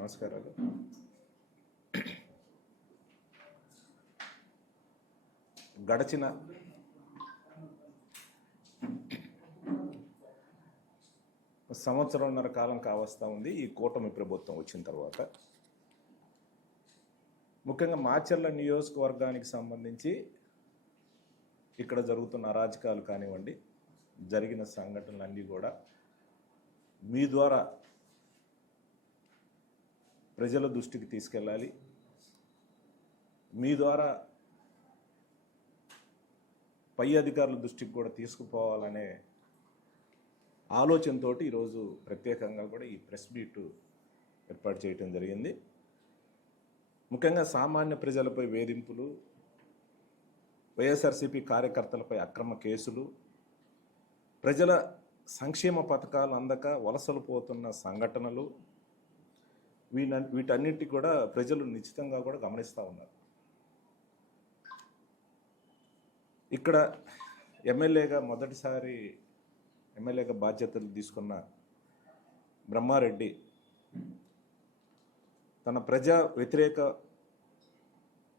నమస్కారాలు. గడచిన సంవత్సరంన్నర కాలం కావస్తా ఉంది ఈ కూటమి ప్రభుత్వం వచ్చిన తర్వాత. ముఖ్యంగా మాచర్ల నియోజకవర్గానికి సంబంధించి ఇక్కడ జరుగుతున్న అరాజకాలు కానివ్వండి, జరిగిన సంఘటనలన్నీ కూడా మీ ద్వారా ప్రజల దృష్టికి తీసుకెళ్ళాలి, మీ ద్వారా పై అధికారుల దృష్టికి కూడా తీసుకుపోవాలనే ఆలోచనతో ఈరోజు ప్రత్యేకంగా కూడా ఈ ప్రెస్ మీట్ ఏర్పాటు చేయడం జరిగింది. ముఖ్యంగా సామాన్య ప్రజలపై వేధింపులు, వైఎస్ఆర్సీపీ కార్యకర్తలపై అక్రమ కేసులు, ప్రజల సంక్షేమ పథకాలు అందక వలసలు పోతున్న సంఘటనలు, వీటన్నిటి కూడా ప్రజలు నిశ్చితంగా కూడా గమనిస్తూ ఉన్నారు. ఇక్కడ మొదటిసారి ఎమ్మెల్యేగా బాధ్యతలు తీసుకున్న బ్రహ్మారెడ్డి తన ప్రజా వ్యతిరేక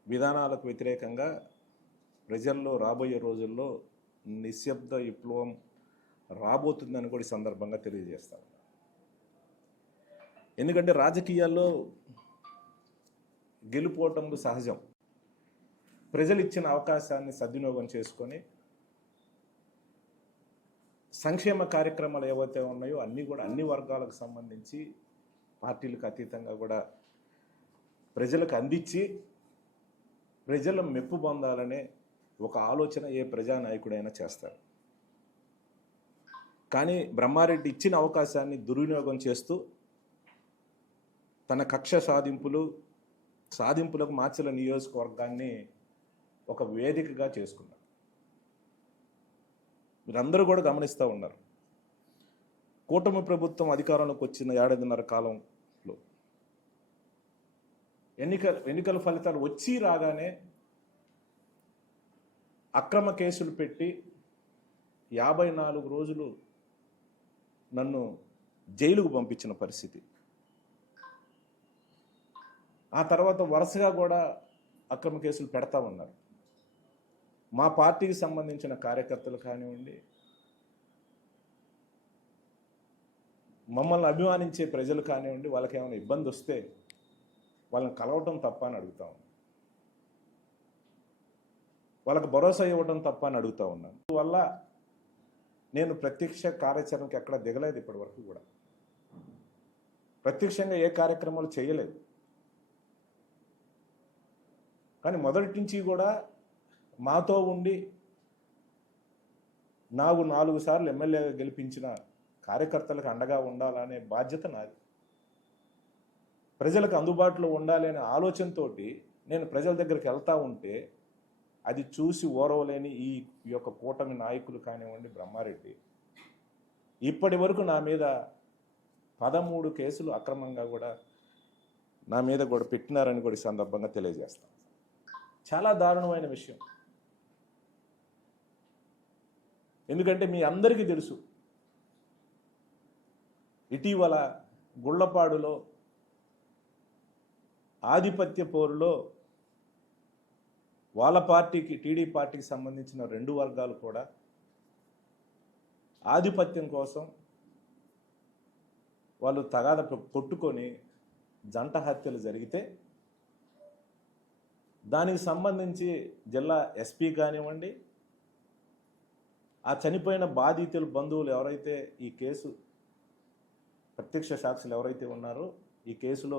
విధానాలకు వ్యతిరేకంగా ప్రజల్లో రాబోయే రోజుల్లో నిశ్శబ్ద విప్లవం రాబోతుందని కూడా ఈ సందర్భంగా తెలియజేస్తాను. ఎందుకంటే రాజకీయాల్లో గెలుపోవటంలో సహజం. ప్రజలు ఇచ్చిన అవకాశాన్ని సద్వినియోగం చేసుకొని సంక్షేమ కార్యక్రమాలు ఏవైతే ఉన్నాయో అన్నీ కూడా అన్ని వర్గాలకు సంబంధించి పార్టీలకు అతీతంగా కూడా ప్రజలకు అందించి ప్రజల మెప్పు పొందాలనే ఒక ఆలోచన ఏ ప్రజానాయకుడైనా చేస్తారు. కానీ బ్రహ్మారెడ్డి ఇచ్చిన అవకాశాన్ని దుర్వినియోగం చేస్తూ తన కక్ష సాధింపులకు మాచర్ల నియోజకవర్గాన్ని ఒక వేదికగా చేసుకున్నారు. మీరందరూ కూడా గమనిస్తూ ఉన్నారు. కూటమి ప్రభుత్వం అధికారంలోకి వచ్చిన ఏడాదిన్నర కాలంలో ఎన్నికల ఫలితాలు వచ్చి రాగానే అక్రమ కేసులు పెట్టి 54 రోజులు నన్ను జైలుకు పంపించిన పరిస్థితి. ఆ తర్వాత వరుసగా కూడా అక్రమ కేసులు పెడతా ఉన్నారు. మా పార్టీకి సంబంధించిన కార్యకర్తలు కానివ్వండి, మమ్మల్ని అభిమానించే ప్రజలు కానివ్వండి, వాళ్ళకి ఏమైనా ఇబ్బంది వస్తే వాళ్ళని కలవటం తప్ప అని అడుగుతా ఉన్నాను. వాళ్ళకి భరోసా ఇవ్వడం తప్ప అని అడుగుతా ఉన్నాను. అందువల్ల నేను ప్రత్యక్ష కార్యాచరణకి ఎక్కడ దిగలేదు. ఇప్పటి వరకు కూడా ప్రత్యక్షంగా ఏ కార్యక్రమాలు చేయలేదు. కానీ మొదటి నుంచి కూడా మాతో ఉండి నాకు 4 సార్లు ఎమ్మెల్యేగా గెలిపించిన కార్యకర్తలకు అండగా ఉండాలనే బాధ్యత నాది. ప్రజలకు అందుబాటులో ఉండాలి అనే ఆలోచనతో నేను ప్రజల దగ్గరికి వెళ్తూ ఉంటే అది చూసి ఓరవలేని ఈ యొక్క కూటమి నాయకులు కానివ్వండి, బ్రహ్మారెడ్డి ఇప్పటి వరకు నా మీద 13 కేసులు అక్రమంగా కూడా నా మీద కూడా పెట్టినారని కూడా ఈ సందర్భంగా తెలియజేస్తాను. చాలా దారుణమైన విషయం. ఎందుకంటే మీ అందరికీ తెలుసు, ఇటీవల గుళ్ళపాడులో ఆధిపత్య పోరులో వాళ్ళ పార్టీకి, టీడీ పార్టీకి సంబంధించిన 2 వర్గాలు కూడా ఆధిపత్యం కోసం వాళ్ళు తగాద కొట్టుకొని జంట హత్యలు జరిగితే దానికి సంబంధించి జిల్లా ఎస్పీ కానివ్వండి, ఆ చనిపోయిన బాధితుల బంధువులు ఎవరైతే ఈ కేసు ప్రత్యక్ష సాక్షులు ఎవరైతే ఉన్నారో, ఈ కేసులో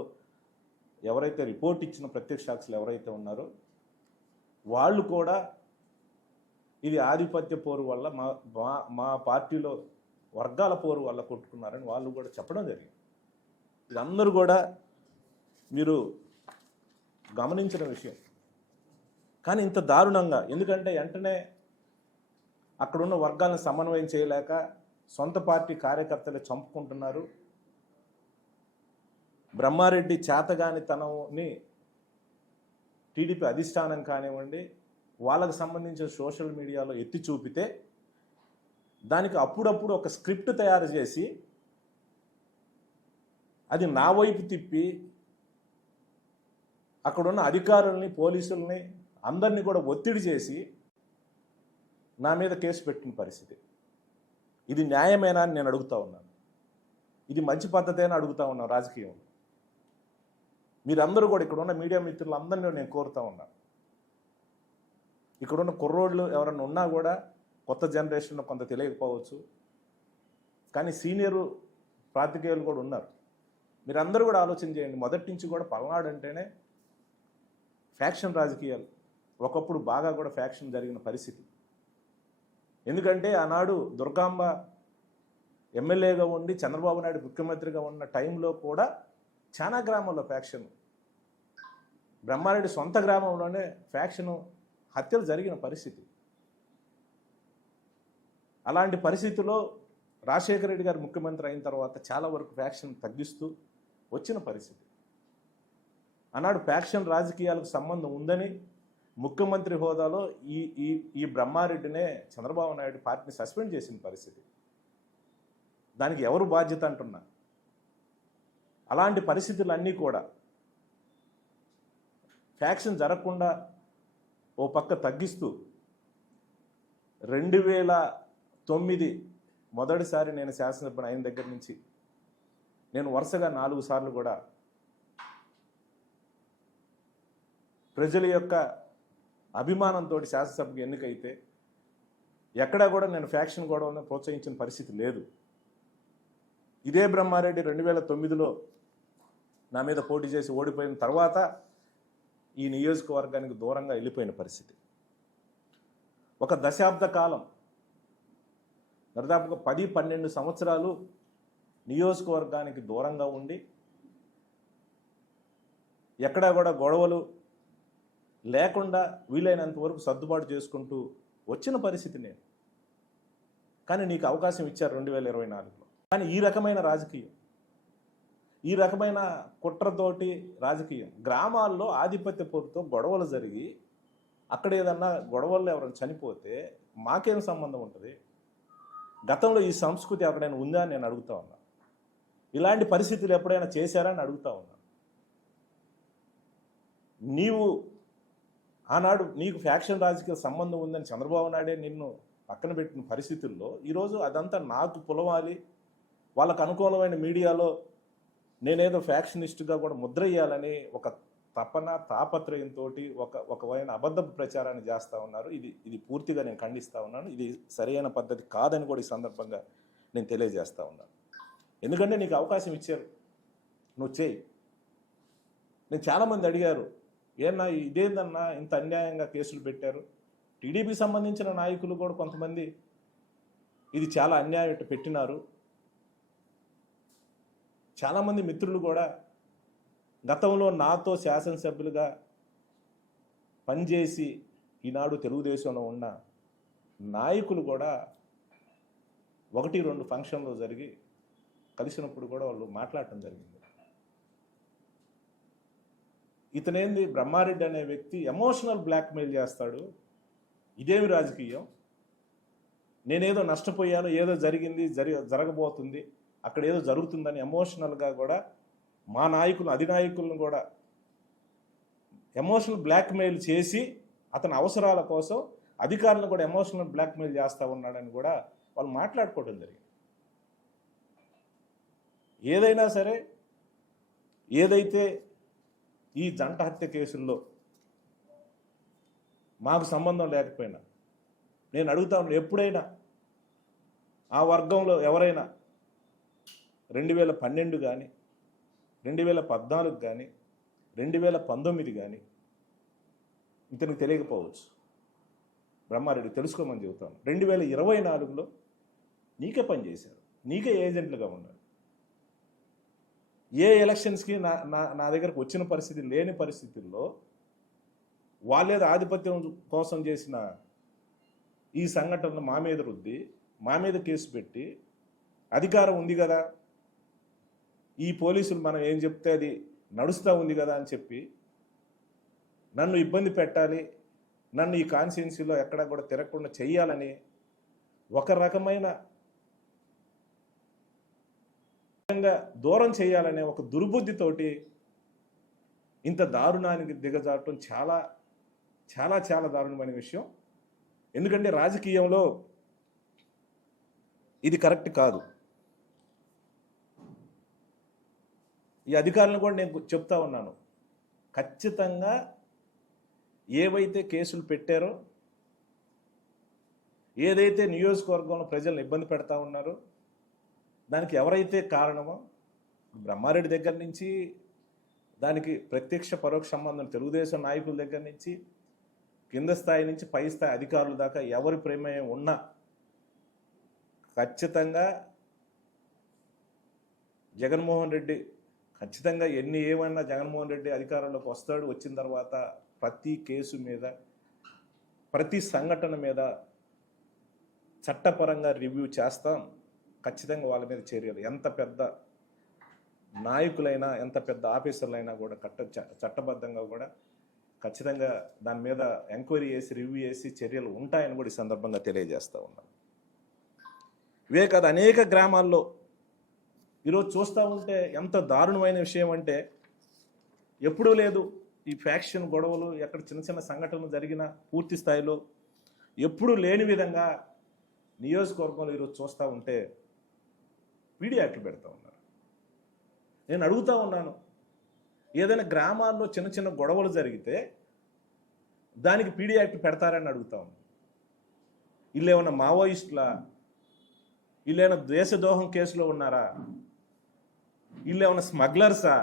ఎవరైతే రిపోర్ట్ ఇచ్చిన ప్రత్యక్ష సాక్షులు ఎవరైతే ఉన్నారో వాళ్ళు కూడా ఇది ఆధిపత్య పోరు వల్ల మా పార్టీలో వర్గాల పోరు వల్ల కొట్టుకున్నారని వాళ్ళు కూడా చెప్పడం జరిగింది. ఇదందరూ కూడా మీరు గమనించిన విషయం. కానీ ఇంత దారుణంగా, ఎందుకంటే వెంటనే అక్కడున్న వర్గాలను సమన్వయం చేయలేక సొంత పార్టీ కార్యకర్తలు చంపుకుంటున్నారు. బ్రహ్మారెడ్డి చేతగానితనాన్ని టీడీపీ అధిష్టానం కానివ్వండి, వాళ్ళకు సంబంధించిన సోషల్ మీడియాలో ఎత్తి చూపితే దానికి అప్పుడప్పుడు ఒక స్క్రిప్ట్ తయారు చేసి అది నా వైపు తిప్పి అక్కడున్న అధికారుల్ని, పోలీసుల్ని అందరినీ కూడా ఒత్తిడి చేసి నా మీద కేసు పెట్టిన పరిస్థితి. ఇది న్యాయమేనా అని నేను అడుగుతా ఉన్నాను. ఇది మంచి పద్ధతేనా అడుగుతా ఉన్నాను. రాజకీయంలో మీరందరూ కూడా, ఇక్కడున్న మీడియా మిత్రులందరినీ నేను కోరుతా ఉన్నాను. ఇక్కడున్న కుర్రోళ్ళు ఎవరన్నా ఉన్నా కూడా కొత్త జనరేషన్లో కొంత తెలియకపోవచ్చు, కానీ సీనియరు పాత్రికేయులు కూడా ఉన్నారు. మీరందరూ కూడా ఆలోచన చేయండి. మొదటి నుంచి కూడా పల్నాడు అంటేనే ఫ్యాక్షన్ రాజకీయాలు, ఒకప్పుడు బాగా కూడా ఫ్యాక్షన్ జరిగిన పరిస్థితి. ఎందుకంటే ఆనాడు దుర్గాంబ ఎమ్మెల్యేగా ఉండి చంద్రబాబు నాయుడు ముఖ్యమంత్రిగా ఉన్న టైంలో కూడా చాలా గ్రామాల్లో ఫ్యాక్షన్, బ్రహ్మారెడ్డి సొంత గ్రామంలోనే ఫ్యాక్షను హత్యలు జరిగిన పరిస్థితి. అలాంటి పరిస్థితిలో రాజశేఖర రెడ్డి గారు ముఖ్యమంత్రి అయిన తర్వాత చాలా వరకు ఫ్యాక్షన్ తగ్గిస్తూ వచ్చిన పరిస్థితి. ఆనాడు ఫ్యాక్షన్ రాజకీయాలకు సంబంధం ఉందని ముఖ్యమంత్రి హోదాలో ఈ బ్రహ్మారెడ్డినే చంద్రబాబు నాయుడు పార్టీని సస్పెండ్ చేసిన పరిస్థితి. దానికి ఎవరు బాధ్యత అంటున్నా? అలాంటి పరిస్థితులన్నీ కూడా ఫ్యాక్షన్ జరగకుండా ఓ పక్క తగ్గిస్తూ 2009 మొదటిసారి నేను శాసనసభ్యుని అయిన దగ్గర నుంచి నేను వరుసగా 4 సార్లు కూడా ప్రజల యొక్క అభిమానంతో శాసనసభకు ఎన్నికైతే ఎక్కడా కూడా నేను ఫ్యాక్షన్ గొడవను ప్రోత్సహించిన పరిస్థితి లేదు. ఇదే బ్రహ్మారెడ్డి 2009లో నా మీద పోటీ చేసి ఓడిపోయిన తర్వాత ఈ నియోజకవర్గానికి దూరంగా వెళ్ళిపోయిన పరిస్థితి. ఒక దశాబ్ద కాలం, దాదాపుగా 10-12 సంవత్సరాలు నియోజకవర్గానికి దూరంగా ఉండి ఎక్కడా కూడా గొడవలు లేకుండా వీలైనంత వరకు సర్దుబాటు చేసుకుంటూ వచ్చిన పరిస్థితి నేను. కానీ నీకు అవకాశం ఇచ్చారు 2024లో. కానీ ఈ రకమైన రాజకీయం, ఈ రకమైన కుట్రతోటి రాజకీయం, గ్రామాల్లో ఆధిపత్య పోరుతో గొడవలు జరిగి అక్కడ ఏదన్నా గొడవల్లో ఎవరైనా చనిపోతే మాకేం సంబంధం ఉంటుంది? గతంలో ఈ సంస్కృతి ఎక్కడైనా ఉందా అని నేను అడుగుతా ఉన్నా. ఇలాంటి పరిస్థితులు ఎప్పుడైనా చేశారని అడుగుతా ఉన్నా. నీవు ఆనాడు నీకు ఫ్యాక్షన్ రాజకీయ సంబంధం ఉందని చంద్రబాబు నాయుడే నిన్ను పక్కన పెట్టిన పరిస్థితుల్లో ఈరోజు అదంతా నాకు పులవాలి, వాళ్ళకు అనుకూలమైన మీడియాలో నేనేదో ఫ్యాక్షనిస్టుగా కూడా ముద్ర వేయాలని ఒక తపన తాపత్రయంతో ఒకవైన అబద్ధ ప్రచారాన్ని చేస్తూ ఉన్నారు. ఇది పూర్తిగా నేను ఖండిస్తూ ఉన్నాను. ఇది సరైన పద్ధతి కాదని కూడా ఈ సందర్భంగా నేను తెలియజేస్తూ ఉన్నాను. ఎందుకంటే నీకు అవకాశం ఇచ్చారు, నువ్వు చేయి. నేను చాలామంది అడిగారు, ఏమన్నా ఇదేందన్నా ఇంత అన్యాయంగా కేసులు పెట్టారు? టీడీపీ సంబంధించిన నాయకులు కూడా కొంతమంది ఇది చాలా అన్యాయం పెట్టినారు. చాలామంది మిత్రులు కూడా గతంలో నాతో శాసనసభ్యులుగా పనిచేసి ఈనాడు తెలుగుదేశంలో ఉన్న నాయకులు కూడా 1-2 ఫంక్షన్లో జరిగి కలిసినప్పుడు కూడా వాళ్ళు మాట్లాడటం జరిగింది. ఇతనేంది బ్రహ్మారెడ్డి అనే వ్యక్తి ఎమోషనల్ బ్లాక్మెయిల్ చేస్తాడు, ఇదేమి రాజకీయం? నేనేదో నష్టపోయాను, ఏదో జరిగింది, జరగబోతుంది, అక్కడ ఏదో జరుగుతుందని ఎమోషనల్గా కూడా మా నాయకులు, అధినాయకులను కూడా ఎమోషనల్ బ్లాక్మెయిల్ చేసి అతని అవసరాల కోసం అధికారులను కూడా ఎమోషనల్ బ్లాక్మెయిల్ చేస్తూ ఉన్నాడని కూడా వాళ్ళు మాట్లాడుకోవడం జరిగింది. ఏదైనా సరే, ఏదైతే ఈ జంట హత్య కేసుల్లో మాకు సంబంధం లేకపోయినా నేను అడుగుతా ఉన్నాను, ఎప్పుడైనా ఆ వర్గంలో ఎవరైనా 2012 కానీ 2014 కానీ 2019 కానీ ఇతనికి తెలియకపోవచ్చు, బ్రహ్మారెడ్డి తెలుసుకోమని చెబుతాను. 2024లో నీకే పనిచేశారు, నీకే ఏజెంట్లుగా ఉన్నారు. ఏ ఎలక్షన్స్కి నా దగ్గరకు వచ్చిన పరిస్థితి లేని పరిస్థితుల్లో వాళ్ళేదో ఆధిపత్యం కోసం చేసిన ఈ సంఘటనలు మా మీద రుద్ది, మా మీద కేసు పెట్టి, అధికారం ఉంది కదా, ఈ పోలీసులు మనం ఏం చెప్తే అది నడుస్తూ ఉంది కదా అని చెప్పి నన్ను ఇబ్బంది పెట్టాలి, నన్ను ఈ కాన్స్టిట్యున్సీలో ఎక్కడా కూడా తిరగకుండా చెయ్యాలని ఒక రకమైన దూరం చేయాలనే ఒక దుర్బుద్ధితోటి ఇంత దారుణానికి దిగజారటం చాలా చాలా చాలా దారుణమైన విషయం. ఎందుకంటే రాజకీయంలో ఇది కరెక్ట్ కాదు. ఈ అధికారులను కూడా నేను చెప్తా ఉన్నాను, ఖచ్చితంగా ఏవైతే కేసులు పెట్టారో, ఏదైతే నియోజకవర్గంలో ప్రజలను ఇబ్బంది పెడతా ఉన్నారో, దానికి ఎవరైతే కారణమో, బ్రహ్మారెడ్డి దగ్గర నుంచి దానికి ప్రత్యక్ష పరోక్ష సంబంధం తెలుగుదేశం నాయకుల దగ్గర నుంచి కింద స్థాయి నుంచి పై స్థాయి అధికారుల దాకా ఎవరి ప్రమేయం ఉన్నా ఖచ్చితంగా జగన్మోహన్ రెడ్డి ఖచ్చితంగా ఏమైనా జగన్మోహన్ రెడ్డి అధికారంలోకి వస్తాడు. వచ్చిన తర్వాత ప్రతి కేసు మీద, ప్రతి సంఘటన మీద చట్టపరంగా రివ్యూ చేస్తాం. ఖచ్చితంగా వాళ్ళ మీద చర్యలు, ఎంత పెద్ద నాయకులైనా ఎంత పెద్ద ఆఫీసర్లైనా కూడా చట్టబద్ధంగా కూడా ఖచ్చితంగా దాని మీద ఎంక్వైరీ చేసి రివ్యూ చేసి చర్యలు ఉంటాయని కూడా ఈ సందర్భంగా తెలియజేస్తూ ఉన్నాం. ఇవే కాదు, అనేక గ్రామాల్లో ఈరోజు చూస్తూ ఉంటే ఎంత దారుణమైన విషయం అంటే, ఎప్పుడూ లేదు ఈ ఫ్యాక్షన్ గొడవలు, ఎక్కడ చిన్న చిన్న సంఘటనలు జరిగిన పూర్తి స్థాయిలో ఎప్పుడూ లేని విధంగా నియోజకవర్గంలో ఈరోజు చూస్తూ ఉంటే పీడీ యాక్ట్లు పెడతా ఉన్నారు. నేను అడుగుతూ ఉన్నాను, ఏదైనా గ్రామాల్లో చిన్న చిన్న గొడవలు జరిగితే దానికి పీడీ యాక్ట్ పెడతారని అడుగుతా ఉన్నాను. వీళ్ళేమన్నా మావోయిస్టులా? వీళ్ళేమన్నా దేశద్రోహం కేసులో ఉన్నారా? వీళ్ళేమన్నా స్మగ్లర్సా?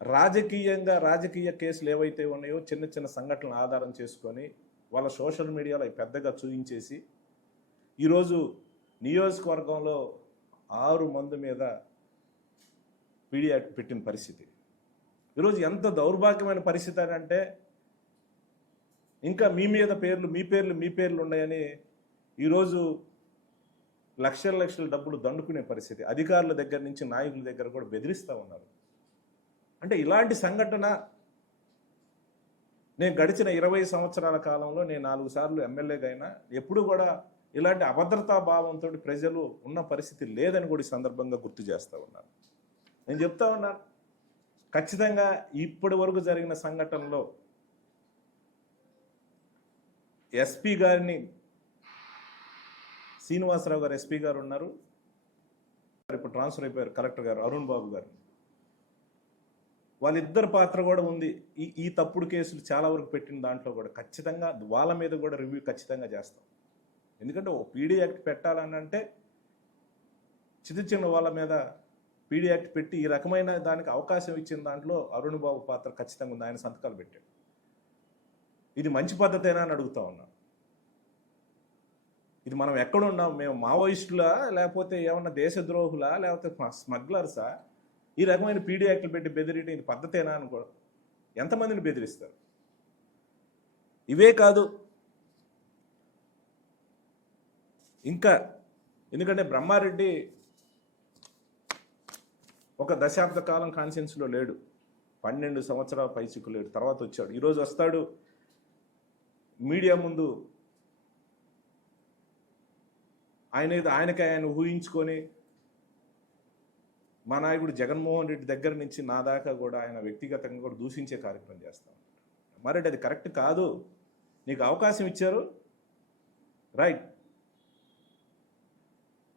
రాజకీయ కేసులు ఏవైతే ఉన్నాయో చిన్న చిన్న సంఘటనలు ఆధారం చేసుకొని వాళ్ళ సోషల్ మీడియాలో పెద్దగా చూపించేసి ఈరోజు నియోజకవర్గంలో 6 మంది మీద పీడీ యాక్ట్ పెట్టిన పరిస్థితి. ఈరోజు ఎంత దౌర్భాగ్యమైన పరిస్థితి అని అంటే, ఇంకా మీ పేర్లు ఉన్నాయని ఈరోజు లక్షల డబ్బులు దండుకునే పరిస్థితి. అధికారుల దగ్గర నుంచి నాయకుల దగ్గర కూడా బెదిరిస్తూ ఉన్నారు. అంటే ఇలాంటి సంఘటన నేను గడిచిన 20 సంవత్సరాల కాలంలో నేను 4 సార్లు ఎమ్మెల్యేగా అయినా ఎప్పుడు కూడా ఇలాంటి అభద్రతా భావంతో ప్రజలు ఉన్న పరిస్థితి లేదని కూడా ఈ సందర్భంగా గుర్తు చేస్తూ ఉన్నాను. నేను చెప్తా ఉన్నాను, ఖచ్చితంగా ఇప్పటి వరకు జరిగిన సంఘటనలో ఎస్పీ గారిని, శ్రీనివాసరావు గారు ఎస్పీ గారు ఉన్నారు, ఇప్పుడు ట్రాన్స్ఫర్ అయిపోయారు కలెక్టర్ గారు అరుణ్ బాబు గారు, వాళ్ళిద్దరు పాత్ర కూడా ఉంది. ఈ తప్పుడు కేసులు చాలా వరకు పెట్టిన దాంట్లో కూడా ఖచ్చితంగా వాళ్ళ మీద కూడా రివ్యూ ఖచ్చితంగా చేస్తాం. ఎందుకంటే ఒక పీడీ యాక్ట్ పెట్టాలని అంటే చిన్న వాళ్ళ మీద పీడీ యాక్ట్ పెట్టి ఈ రకమైన దానికి అవకాశం ఇచ్చిన దాంట్లో అరుణ్ బాబు పాత్ర ఖచ్చితంగా ఉంది. ఆయన సంతకాలు పెట్టాడు. ఇది మంచి పద్ధతేనా అని అడుగుతా ఉన్నాం. ఇది మనం ఎక్కడున్నాం? మేము మావోయిస్టులా, లేకపోతే ఏమన్నా దేశద్రోహులా, లేకపోతే స్మగ్లర్సా? ఈ రకమైన పీడీ యాక్ట్లు పెట్టి బెదిరియటం ఇది పద్ధతేనా అనుకో. ఎంతమందిని బెదిరిస్తారు? ఇవే కాదు, ఇంకా ఎందుకంటే బ్రహ్మారెడ్డి ఒక దశాబ్ద కాలం కాన్షియన్స్లో లేడు, 12 సంవత్సరాల పైచిక్కు లేడు, తర్వాత వచ్చాడు. ఈరోజు వస్తాడు మీడియా ముందు, ఆయన ఊహించుకొని మా నాయకుడు జగన్మోహన్ రెడ్డి దగ్గర నుంచి నా దాకా కూడా ఆయన వ్యక్తిగతంగా కూడా దూషించే కార్యక్రమం చేస్తాం. బ్రహ్మారెడ్డి అది కరెక్ట్ కాదు. నీకు అవకాశం ఇచ్చారు, రైట్,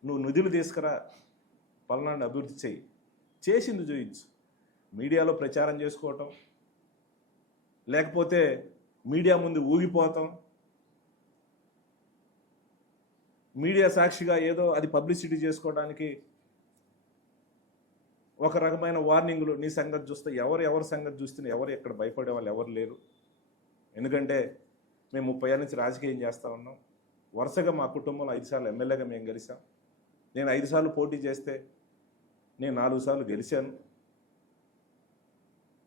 నువ్వు నిధులు తీసుకురా, పల్నాడుని అభివృద్ధి చేయి, చేసింది చూయించు. మీడియాలో ప్రచారం చేసుకోవటం, లేకపోతే మీడియా ముందు ఊగిపోతాం, మీడియా సాక్షిగా ఏదో అది పబ్లిసిటీ చేసుకోవడానికి ఒక రకమైన వార్నింగ్లు, నీ సంగతి చూస్తే ఎవరి సంగతి చూస్తే ఎవరు ఎక్కడ భయపడే వాళ్ళు ఎవరు లేరు. ఎందుకంటే మేము 30 ఏళ్ళ నుంచి రాజకీయం చేస్తూ ఉన్నాం. వరుసగా మా కుటుంబంలో 5 సార్లు ఎమ్మెల్యేగా మేము గెలిచాం. నేను 5 సార్లు పోటీ చేస్తే నేను 4 సార్లు గెలిచాను.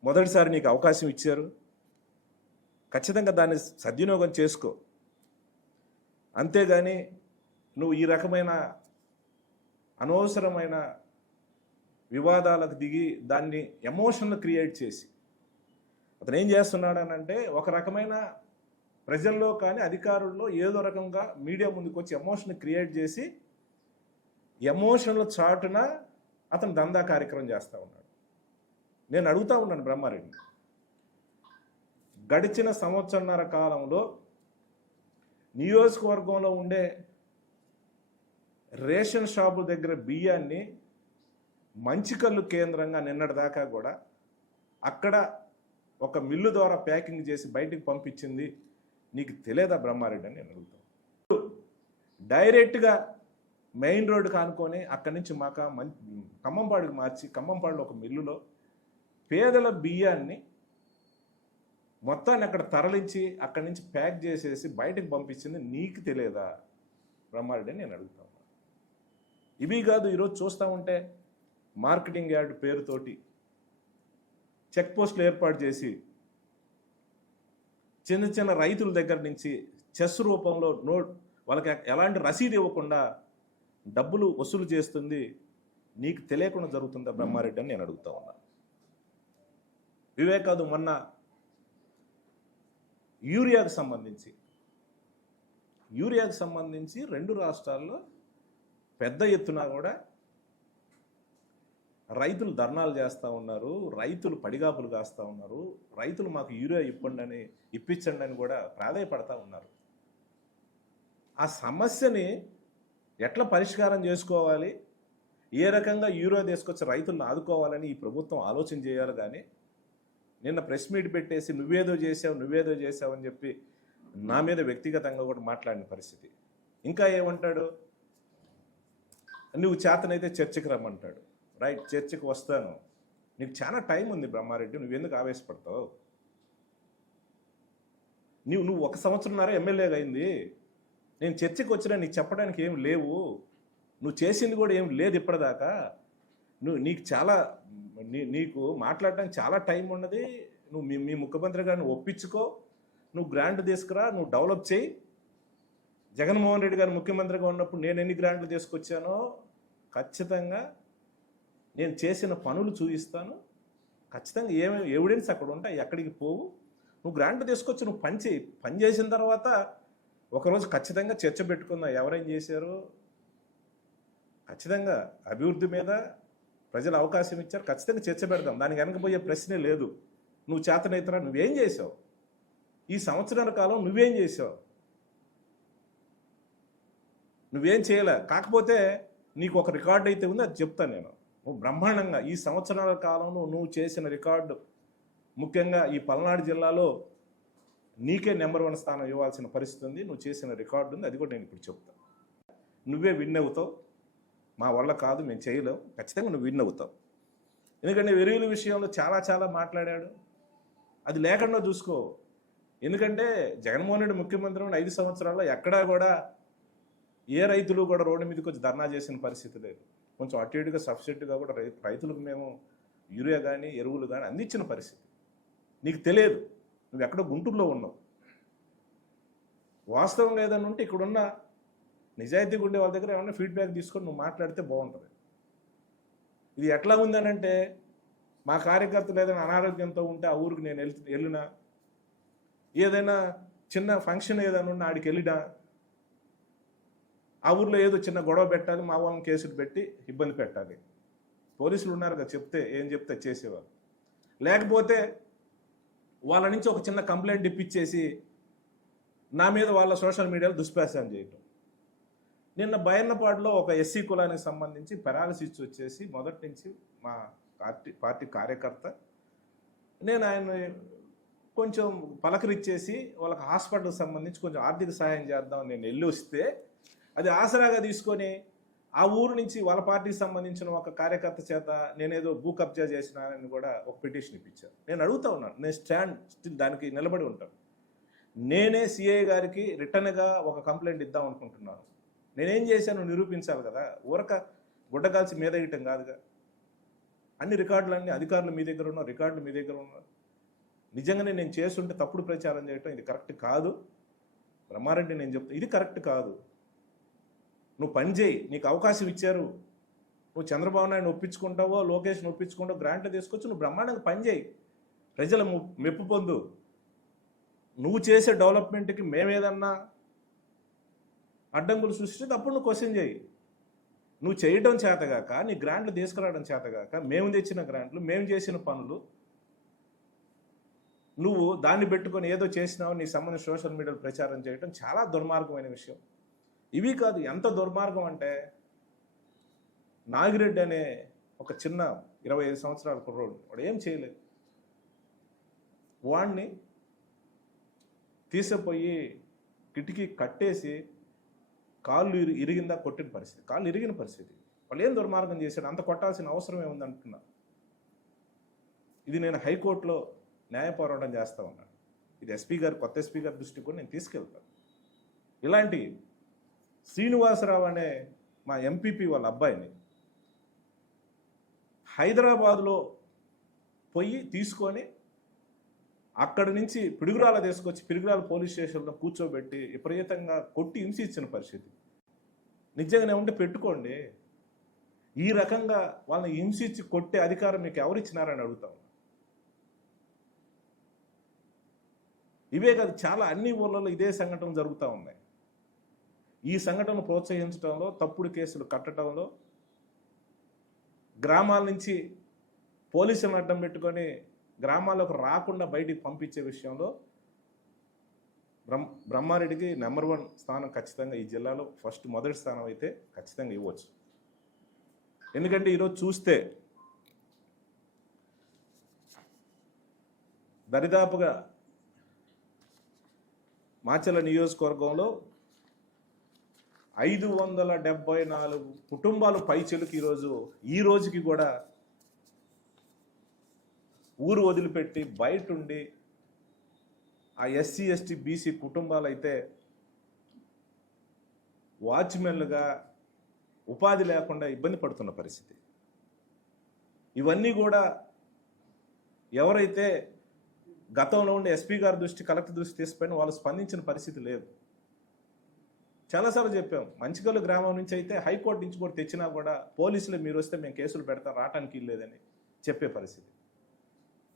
మొదటిసారి నీకు అవకాశం ఇచ్చారు, ఖచ్చితంగా దాన్ని సద్వినియోగం చేసుకో. అంతేగాని నువ్వు ఈ రకమైన అనవసరమైన వివాదాలకు దిగి దాన్ని ఎమోషనల్ క్రియేట్ చేసి అతను ఏం చేస్తున్నాడనంటే ఒక రకమైన ప్రజల్లో కానీ అధికారుల్లో ఏదో రకంగా మీడియా ముందుకు వచ్చి ఎమోషన్ క్రియేట్ చేసి ఎమోషనల్ చాటున అతను దందా కార్యక్రమం చేస్తూ ఉన్నాడు. నేను అడుగుతూ ఉన్నాను బ్రహ్మారెడ్డి, గడిచిన సంవత్సరన్నర కాలంలో నియోజకవర్గంలో ఉండే రేషన్ షాపు దగ్గర బియ్యాన్ని మంచికల్లు కేంద్రంగా నిన్నటిదాకా కూడా అక్కడ ఒక మిల్లు ద్వారా ప్యాకింగ్ చేసి బయటికి పంపించింది నీకు తెలియదా బ్రహ్మారెడ్డి అని నేను అడుగుతాను. డైరెక్ట్గా మెయిన్ రోడ్డు కానుకొని అక్కడి నుంచి ఖమ్మంపాడుకి మార్చి ఖమ్మంపాడులో ఒక మిల్లులో పేదల బియ్యాన్ని మొత్తాన్ని అక్కడ తరలించి అక్కడి నుంచి ప్యాక్ చేసేసి బయటకు పంపించింది నీకు తెలియదా బ్రహ్మారెడ్డి అని నేను అడుగుతాను. ఇవి కాదు, ఈరోజు చూస్తూ ఉంటే మార్కెటింగ్ యార్డ్ పేరుతోటి చెక్ పోస్టులు ఏర్పాటు చేసి చిన్న చిన్న రైతుల దగ్గర నుంచి చెస్ రూపంలో వాళ్ళకి ఎలాంటి రసీదు ఇవ్వకుండా డబ్బులు వసూలు చేస్తుంది నీకు తెలియకుండా జరుగుతుందా బ్రహ్మారెడ్డి అని నేను అడుగుతా ఉన్నా. ఇవే కాదు, మొన్న యూరియాకు సంబంధించి 2 రాష్ట్రాల్లో పెద్ద ఎత్తున కూడా రైతులు ధర్నాలు చేస్తూ ఉన్నారు, రైతులు పడిగాపులు కాస్తూ ఉన్నారు, రైతులు మాకు యూరియా ఇప్పించండి అని కూడా ప్రాధాయపడతా ఉన్నారు. ఆ సమస్యని ఎట్లా పరిష్కారం చేసుకోవాలి, ఏ రకంగా యూరియా తీసుకొచ్చి రైతులను ఆదుకోవాలని ఈ ప్రభుత్వం ఆలోచన చేయాలి. కానీ నిన్న ప్రెస్ మీట్ పెట్టేసి నువ్వేదో చేసావు అని చెప్పి నా మీద వ్యక్తిగతంగా కూడా మాట్లాడిన పరిస్థితి. ఇంకా ఏమంటాడు, నువ్వు చేతనైతే చర్చకి రమ్మంటాడు. రైట్, చర్చకి వస్తాను, నీకు చాలా టైం ఉంది బ్రహ్మారెడ్డి, నువ్వెందుకు ఆవేశపడతావు? నువ్వు 1 సంవత్సరంన్నర ఎమ్మెల్యేగా అయింది, నేను చర్చకి వచ్చినా నీకు చెప్పడానికి ఏం లేవు, నువ్వు చేసింది కూడా ఏం లేదు ఇప్పటిదాకా, నీకు మాట్లాడడానికి చాలా టైం ఉన్నది. నువ్వు మీ ముఖ్యమంత్రి గారిని ఒప్పించుకో, నువ్వు గ్రాంట్ తీసుకురా, నువ్వు డెవలప్ చేయి. జగన్మోహన్ రెడ్డి గారు ముఖ్యమంత్రిగా ఉన్నప్పుడు నేను ఎన్ని గ్రాంట్లు తీసుకొచ్చానో ఖచ్చితంగా నేను చేసిన పనులు చూపిస్తాను. ఖచ్చితంగా ఏమేమి ఎవిడెన్స్ అక్కడ ఉంటాయి, ఎక్కడికి పోవు. నువ్వు గ్రాంట్ తీసుకొచ్చి నువ్వు పని చేసిన తర్వాత ఒకరోజు ఖచ్చితంగా చర్చ పెట్టుకుందాం, ఎవరేం చేశారు. ఖచ్చితంగా అభివృద్ధి మీద ప్రజలు అవకాశం ఇచ్చారు, ఖచ్చితంగా చర్చ పెడదాం, దానికి వెనకపోయే ప్రశ్నే లేదు. నువ్వు చేతనైతరా, నువ్వేం చేసావు ఈ సంవత్సరాల కాలం, నువ్వేం చేసావు? నువ్వేం చేయలే. కాకపోతే నీకు ఒక రికార్డు అయితే ఉంది, అది చెప్తాను నేను. నువ్వు బ్రహ్మాండంగా ఈ సంవత్సరాల కాలంలో నువ్వు చేసిన రికార్డు, ముఖ్యంగా ఈ పల్నాడు జిల్లాలో నీకే నెంబర్ 1 స్థానం ఇవ్వాల్సిన పరిస్థితి ఉంది. నువ్వు చేసిన రికార్డు ఉంది, అది కూడా నేను ఇప్పుడు చెప్తాను. నువ్వే విన్ అవుతావు, మా వల్ల కాదు, మేము చేయలేం. ఖచ్చితంగా నువ్వు విన్ అవుతావు. ఎందుకంటే ఎరువుల విషయంలో చాలా మాట్లాడాడు, అది లేకుండా చూసుకో. ఎందుకంటే జగన్మోహన్ రెడ్డి ముఖ్యమంత్రి 5 సంవత్సరాల్లో ఎక్కడా కూడా ఏ రైతులు కూడా రోడ్డు మీదకి వచ్చి ధర్నా చేసిన పరిస్థితి లేదు. కొంచెం అటు ఇటుగా సబ్సిడీగా కూడా రైతులకు మేము యూరియా కానీ ఎరువులు కానీ అందించిన పరిస్థితి. నీకు తెలియదు, నువ్వు ఎక్కడో గుంటూరులో ఉన్నావు. వాస్తవం ఏదన్నా ఉంటే ఇక్కడున్న నిజాయితీగా ఉండే వాళ్ళ దగ్గర ఏమన్నా ఫీడ్బ్యాక్ తీసుకొని నువ్వు మాట్లాడితే బాగుంటుంది. ఇది ఎట్లా ఉందనంటే, మా కార్యకర్తలు ఏదైనా అనారోగ్యంతో ఉంటే ఆ ఊరికి నేను వెళ్ళినా, ఏదైనా చిన్న ఫంక్షన్ ఏదైనా ఉన్నా ఆడికి వెళ్ళినా, ఆ ఊర్లో ఏదో చిన్న గొడవ పెట్టాలి, మా వాళ్ళని కేసులు పెట్టి ఇబ్బంది పెట్టాలి. పోలీసులు ఉన్నారు కదా, ఏం చెప్తే చేసేవారు. లేకపోతే వాళ్ళ నుంచి ఒక చిన్న కంప్లైంట్ ఇప్పించేసి నా మీద వాళ్ళ సోషల్ మీడియాలో దుష్ప్రచారం చేయటం. నిన్న బయన్నపాడులో ఒక ఎస్సీ కులానికి సంబంధించి పెరాలసిస్ వచ్చేసి మొదటి నుంచి మా పార్టీ కార్యకర్త, నేను ఆయన కొంచెం పలకరిచ్చేసి వాళ్ళకి హాస్పిటల్కి సంబంధించి కొంచెం ఆర్థిక సహాయం చేద్దామని నేను వెళ్ళి వస్తే, అది ఆసరాగా తీసుకొని ఆ ఊరు నుంచి వాళ్ళ పార్టీకి సంబంధించిన ఒక కార్యకర్త చేత నేనేదో భూ కబ్జా చేసినానని కూడా ఒక పిటిషన్ ఇప్పించాను. నేను అడుగుతా ఉన్నాను, నేను స్టిల్ దానికి నిలబడి ఉంటాను. నేనే సిఐ గారికి రిటర్న్గా ఒక కంప్లైంట్ ఇద్దాం అనుకుంటున్నాను. నేనేం చేశాను నిరూపించాలి కదా, ఊరక గుడ్డగాల్చి మీద వేయటం కాదుగా. అన్ని రికార్డులన్నీ అధికారులు మీ దగ్గర ఉన్నారు, రికార్డులు మీ దగ్గర ఉన్నారు. నిజంగానే నేను చేస్తుంటే తప్పుడు ప్రచారం చేయటం ఇది కరెక్ట్ కాదు బ్రహ్మారెడ్డి. నేను చెప్తా, ఇది కరెక్ట్ కాదు. నువ్వు పని చేయి, నీకు అవకాశం ఇచ్చారు, నువ్వు చంద్రబాబు నాయుడు ఒప్పించుకుంటావో లోకేష్ని ఒప్పించుకుంటావో గ్రాంట్లు తీసుకొచ్చి నువ్వు బ్రహ్మాండంగా పని చేయి, ప్రజల మెప్పు పొందు. నువ్వు చేసే డెవలప్మెంట్కి మేమేదన్నా అడ్డంకులు సృష్టిస్తే అప్పుడు నువ్వు క్వశ్చన్ చేయి. నువ్వు చేయడం చేతగాక, నీ గ్రాంట్లు తీసుకురావడం చేతగాక, మేము తెచ్చిన గ్రాంట్లు, మేము చేసిన పనులు నువ్వు దాన్ని పెట్టుకొని ఏదో చేసినావు నీ సంబంధించిన సోషల్ మీడియాలో ప్రచారం చేయడం చాలా దుర్మార్గమైన విషయం. ఇవి కాదు, ఎంత దుర్మార్గం అంటే నాగిరెడ్డి అనే ఒక చిన్న 25 సంవత్సరాల కుర్రోడు, వాడు ఏం చేయలేదు, వాడిని తీసుకుపోయి కిటికీ కట్టేసి కాళ్ళు ఇరిగిందా కొట్టిన పరిస్థితి, కాళ్ళు ఇరిగిన పరిస్థితి. వాళ్ళు ఏం దుర్మార్గం చేశాడు, అంత కొట్టాల్సిన అవసరం ఏముంది అంటున్నా. ఇది నేను హైకోర్టులో న్యాయ పోరాటం చేస్తూ ఉన్నాను. ఇది ఎస్పీ గారు, కొత్త ఎస్పీ గారి దృష్టికి కూడా నేను తీసుకెళ్తాను. ఇలాంటి శ్రీనివాసరావు అనే మా ఎంపీపీ వాళ్ళ అబ్బాయిని హైదరాబాద్లో పోయి తీసుకొని అక్కడి నుంచి పిడుగురాల తీసుకొచ్చి పిడుగురాల పోలీస్ స్టేషన్లో కూర్చోబెట్టి విపరీతంగా కొట్టి హింసించిన పరిస్థితి. నిజంగానే ఉంటే పెట్టుకోండి. ఈ రకంగా వాళ్ళని హింసించి కొట్టే అధికారం మీకు ఎవరిచ్చినారని అడుగుతాం. ఇవే కాదు, చాలా అన్ని ఊర్లలో ఇదే సంఘటనలు జరుగుతూ ఉన్నాయి. ఈ సంఘటనను ప్రోత్సహించడంలో, తప్పుడు కేసులు కట్టడంలో, గ్రామాల నుంచి పోలీసులను అడ్డం పెట్టుకొని గ్రామాలకు రాకుండా బయటికి పంపించే విషయంలో బ్రహ్మారెడ్డికి నెంబర్ 1 స్థానం ఖచ్చితంగా ఈ జిల్లాలో మొదటి స్థానం అయితే ఖచ్చితంగా ఇవ్వచ్చు. ఎందుకంటే ఈరోజు చూస్తే దరిదాపుగా మాచర్ల నియోజకవర్గంలో 574 కుటుంబాలు పైచెలుకి ఈ రోజుకి కూడా ఊరు వదిలిపెట్టి బయట ఉండి ఆ ఎస్సీ ఎస్టీ బీసీ కుటుంబాలు అయితే వాచ్మెన్లుగా ఉపాధి లేకుండా ఇబ్బంది పడుతున్న పరిస్థితి. ఇవన్నీ కూడా ఎవరైతే గతంలో ఉండే ఎస్పీ గారి దృష్టి, కలెక్టర్ దృష్టి తీసుకుపోయినా వాళ్ళు స్పందించిన పరిస్థితి లేదు. చాలాసార్లు చెప్పాం, మంచిగల్లు గ్రామం నుంచి అయితే హైకోర్టు నుంచి కూడా తెచ్చినా కూడా పోలీసులు మీరు వస్తే మేము కేసులు పెడతాం, రావటానికి లేదని చెప్పే పరిస్థితి.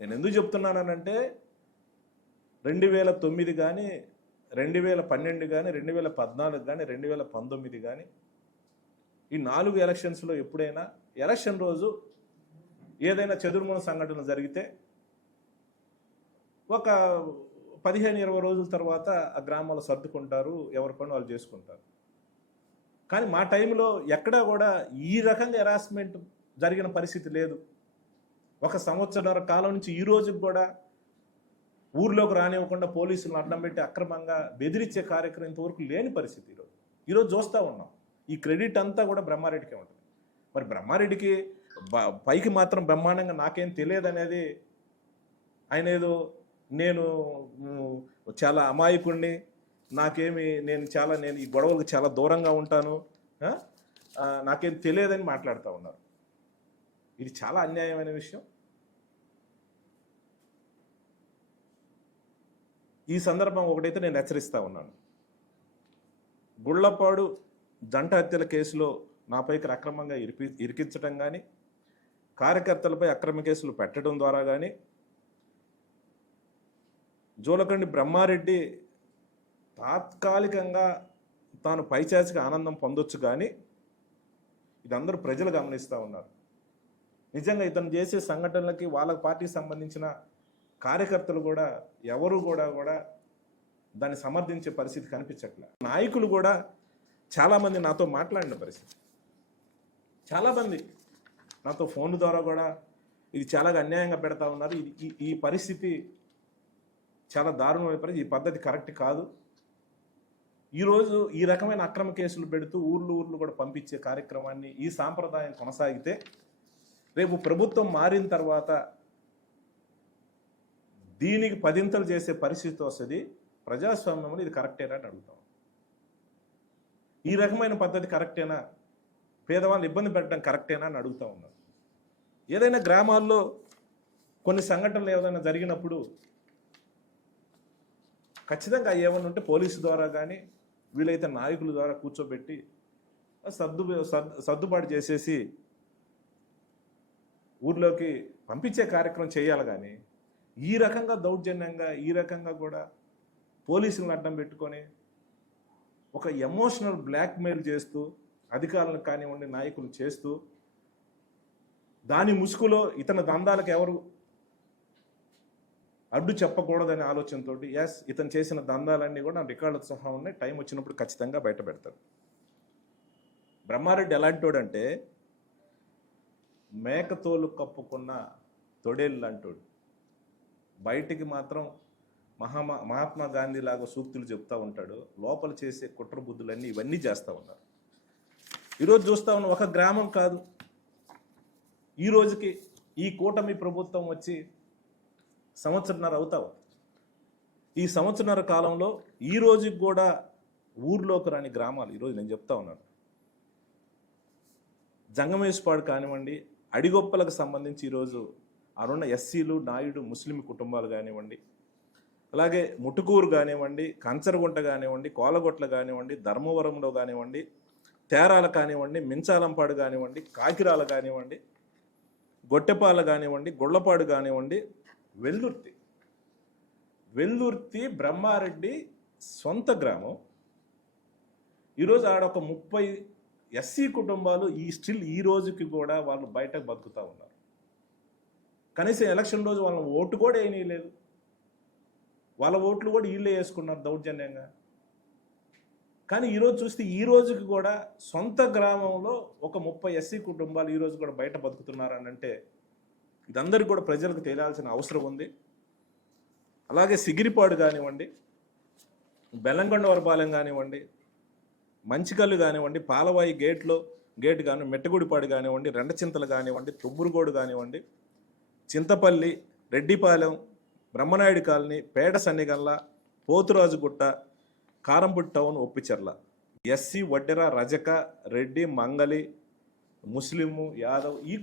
నేను ఎందుకు చెప్తున్నానంటే 2009 కానీ, 2012 కానీ, 2014 కానీ, 2019 కానీ ఈ 4 ఎలక్షన్స్లో ఎప్పుడైనా ఎలక్షన్ రోజు ఏదైనా చెదురుమూల సంఘటన జరిగితే ఒక 15-20 రోజుల తర్వాత ఆ గ్రామాలు సర్దుకుంటారు, ఎవరి పని వాళ్ళు చేసుకుంటారు. కానీ మా టైంలో ఎక్కడా కూడా ఈ రకంగా హెరాస్మెంట్ జరిగిన పరిస్థితి లేదు. 1 సంవత్సరాల కాలం నుంచి ఈ రోజుకి కూడా ఊర్లోకి రానివ్వకుండా పోలీసులను అడ్డం పెట్టి అక్రమంగా బెదిరించే కార్యక్రమం ఇంతవరకు లేని పరిస్థితి ఈరోజు చూస్తూ ఉన్నాం. ఈ క్రెడిట్ అంతా కూడా బ్రహ్మారెడ్డికే ఉంటుంది. మరి బ్రహ్మారెడ్డికి పైకి మాత్రం బ్రహ్మాండంగా నాకేం తెలియదు అనేది, ఆయన ఏదో నేను చాలా అమాయకుడిని, నేను ఈ గొడవలకు చాలా దూరంగా ఉంటాను, నాకేం తెలియదని మాట్లాడుతూ ఉన్నారు. ఇది చాలా అన్యాయమైన విషయం. ఈ సందర్భం ఒకటైతే నేను హెచ్చరిస్తూ ఉన్నాను. గుళ్లపాడు జంట హత్యల కేసులో నాపైకి అక్రమంగా ఇరికించడం కానీ, కార్యకర్తలపై అక్రమ కేసులు పెట్టడం ద్వారా కానీ, జోలకండి బ్రహ్మారెడ్డి తాత్కాలికంగా తాను పైచాచిక ఆనందం పొందొచ్చు కానీ ఇది అందరూ ప్రజలు గమనిస్తూ ఉన్నారు. నిజంగా ఇతను చేసే సంఘటనలకి వాళ్ళ పార్టీకి సంబంధించిన కార్యకర్తలు కూడా ఎవరు కూడా దాన్ని సమర్థించే పరిస్థితి కనిపించట్లే. నాయకులు కూడా చాలామంది నాతో మాట్లాడిన పరిస్థితి, చాలామంది నాతో ఫోన్ ద్వారా కూడా ఇది చాలా అన్యాయంగా పెడతా ఉన్నారు, ఈ పరిస్థితి చాలా దారుణమైన పరిస్థితి, ఈ పద్ధతి కరెక్ట్ కాదు. ఈరోజు ఈ రకమైన అక్రమ కేసులు పెడుతూ ఊర్లు కూడా పంపించే కార్యక్రమాన్ని, ఈ సాంప్రదాయం కొనసాగితే రేపు ప్రభుత్వం మారిన తర్వాత దీనికి 10ంతలు చేసే పరిస్థితి వస్తుంది. ప్రజాస్వామ్యంలో ఇది కరెక్టేనా అని అడుగుతాం. ఈ రకమైన పద్ధతి కరెక్టేనా, పేదవాళ్ళు ఇబ్బంది పెట్టడం కరెక్టేనా అని అడుగుతూ ఉన్నారు. ఏదైనా గ్రామాల్లో కొన్ని సంఘటనలు ఏదైనా జరిగినప్పుడు ఖచ్చితంగా ఏమన్నా ఉంటే పోలీసు ద్వారా కానీ వీలైతే నాయకుల ద్వారా కూర్చోబెట్టి సర్దుబాటు చేసేసి ఊర్లోకి పంపించే కార్యక్రమం చేయాలి. కానీ ఈ రకంగా దౌర్జన్యంగా, ఈ రకంగా కూడా పోలీసులను అడ్డం పెట్టుకొని ఒక ఎమోషనల్ బ్లాక్మెయిల్ చేస్తూ అధికారులను కానివ్వండి నాయకులు చేస్తూ దాని ముసుగులో ఇతని దందాలకు ఎవరు అడ్డు చెప్పకూడదనే ఆలోచనతో ఇతను చేసిన దందాలన్నీ కూడా నా రికార్డులతో సహా ఉన్నాయి, టైం వచ్చినప్పుడు ఖచ్చితంగా బయట పెడతాడు. బ్రహ్మారెడ్డి ఎలాంటోడంటే మేకతోలు కప్పుకున్న తొడేళ్ళు అంటాడు, బయటికి మాత్రం మహాత్మా గాంధీ లాగా సూక్తులు చెప్తూ ఉంటాడు, లోపల చేసే కుట్ర బుద్ధులన్నీ ఇవన్నీ చేస్తూ ఉన్నారు. ఈరోజు చూస్తూ ఉన్న ఒక గ్రామం కాదు, ఈ రోజుకి ఈ కూటమి ప్రభుత్వం వచ్చి సంవత్సరన్నర అవుతావు. ఈ సంవత్సరన్నర కాలంలో ఈ రోజుకి కూడా ఊర్లోకి రాని గ్రామాలు ఈరోజు నేను చెప్తా ఉన్నాను. జంగమేశ్పాడు కానివ్వండి, అడిగొప్పలకు సంబంధించి ఈరోజు అరుణ ఎస్సీలు, నాయుడు, ముస్లిం కుటుంబాలు కానివ్వండి, అలాగే ముటుకూరు కానివ్వండి, కంచరగుంట కానివ్వండి, కోలగొట్ల కానివ్వండి, ధర్మవరంలో కానివ్వండి, తేరాల కానివ్వండి, మించాలంపాడు కానివ్వండి, కాకిరాల కానివ్వండి, గొట్టెపాల కానివ్వండి, గుళ్ళపాడు కానివ్వండి, వెల్లుర్తి బ్రహ్మారెడ్డి సొంత గ్రామం. ఈరోజు ఆడొక 30 ఎస్సీ కుటుంబాలు ఈ రోజుకి కూడా వాళ్ళు బయటకు బతుకుతూ ఉన్నారు. కనీసం ఎలక్షన్ రోజు వాళ్ళ ఓటు కూడా వేయనీయలేదు, వాళ్ళ ఓట్లు కూడా వీళ్ళే వేసుకున్నారు దౌర్జన్యంగా. కానీ ఈరోజు చూస్తే ఈ రోజుకి కూడా సొంత గ్రామంలో ఒక 30 ఎస్సీ కుటుంబాలు ఈరోజు కూడా బయట బతుకుతున్నారని అంటే ఇదందరికీ కూడా ప్రజలకు తెలియాల్సిన అవసరం ఉంది. అలాగే సిగిరిపాడు కానివ్వండి, బెల్లంకొండవరపాలెం కానివ్వండి, మంచికల్లు కానివ్వండి, పాలవాయి గేట్ కానివ్వండి, మెట్టగుడిపాడు కానివ్వండి, రెండచింతలు కానివ్వండి, తుబ్బురుగోడు కానివ్వండి, చింతపల్లి, రెడ్డిపాలెం, బ్రహ్మనాయుడు కాలనీ, పేట సన్నిగల్ల, పోతురాజుగుట్ట, కారంపుట్ టౌన్, ఒప్పిచెర్ల, ఎస్సీ, వడ్డెర, రజక, రెడ్డి, మంగలి, ముస్లిము, యాదవ్, ఈ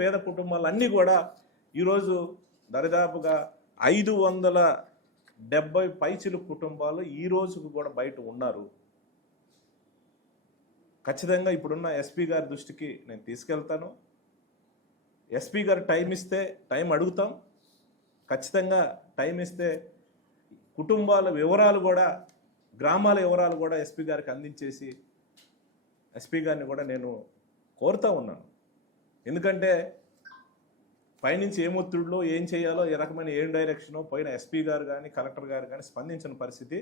పేద కుటుంబాలన్నీ కూడా ఈరోజు దరిదాపుగా 570 పైచిలు కుటుంబాలు ఈ రోజుకు కూడా బయట ఉన్నారు. ఖచ్చితంగా ఇప్పుడున్న ఎస్పీ గారి దృష్టికి నేను తీసుకెళ్తాను. ఎస్పీ గారు టైం ఇస్తే టైం అడుగుతాం, ఖచ్చితంగా టైం ఇస్తే కుటుంబాల వివరాలు కూడా, గ్రామాల వివరాలు కూడా ఎస్పీ గారికి అందించేసి ఎస్పీ గారిని కూడా నేను కోరుతూ ఉన్నాను. ఎందుకంటే పైనుంచి ఏం ఒత్తిడిలో ఏం చేయాలో, ఏ రకమైన ఏం డైరెక్షనో పోయిన ఎస్పీ గారు కానీ కలెక్టర్ గారు కానీ స్పందించిన పరిస్థితి.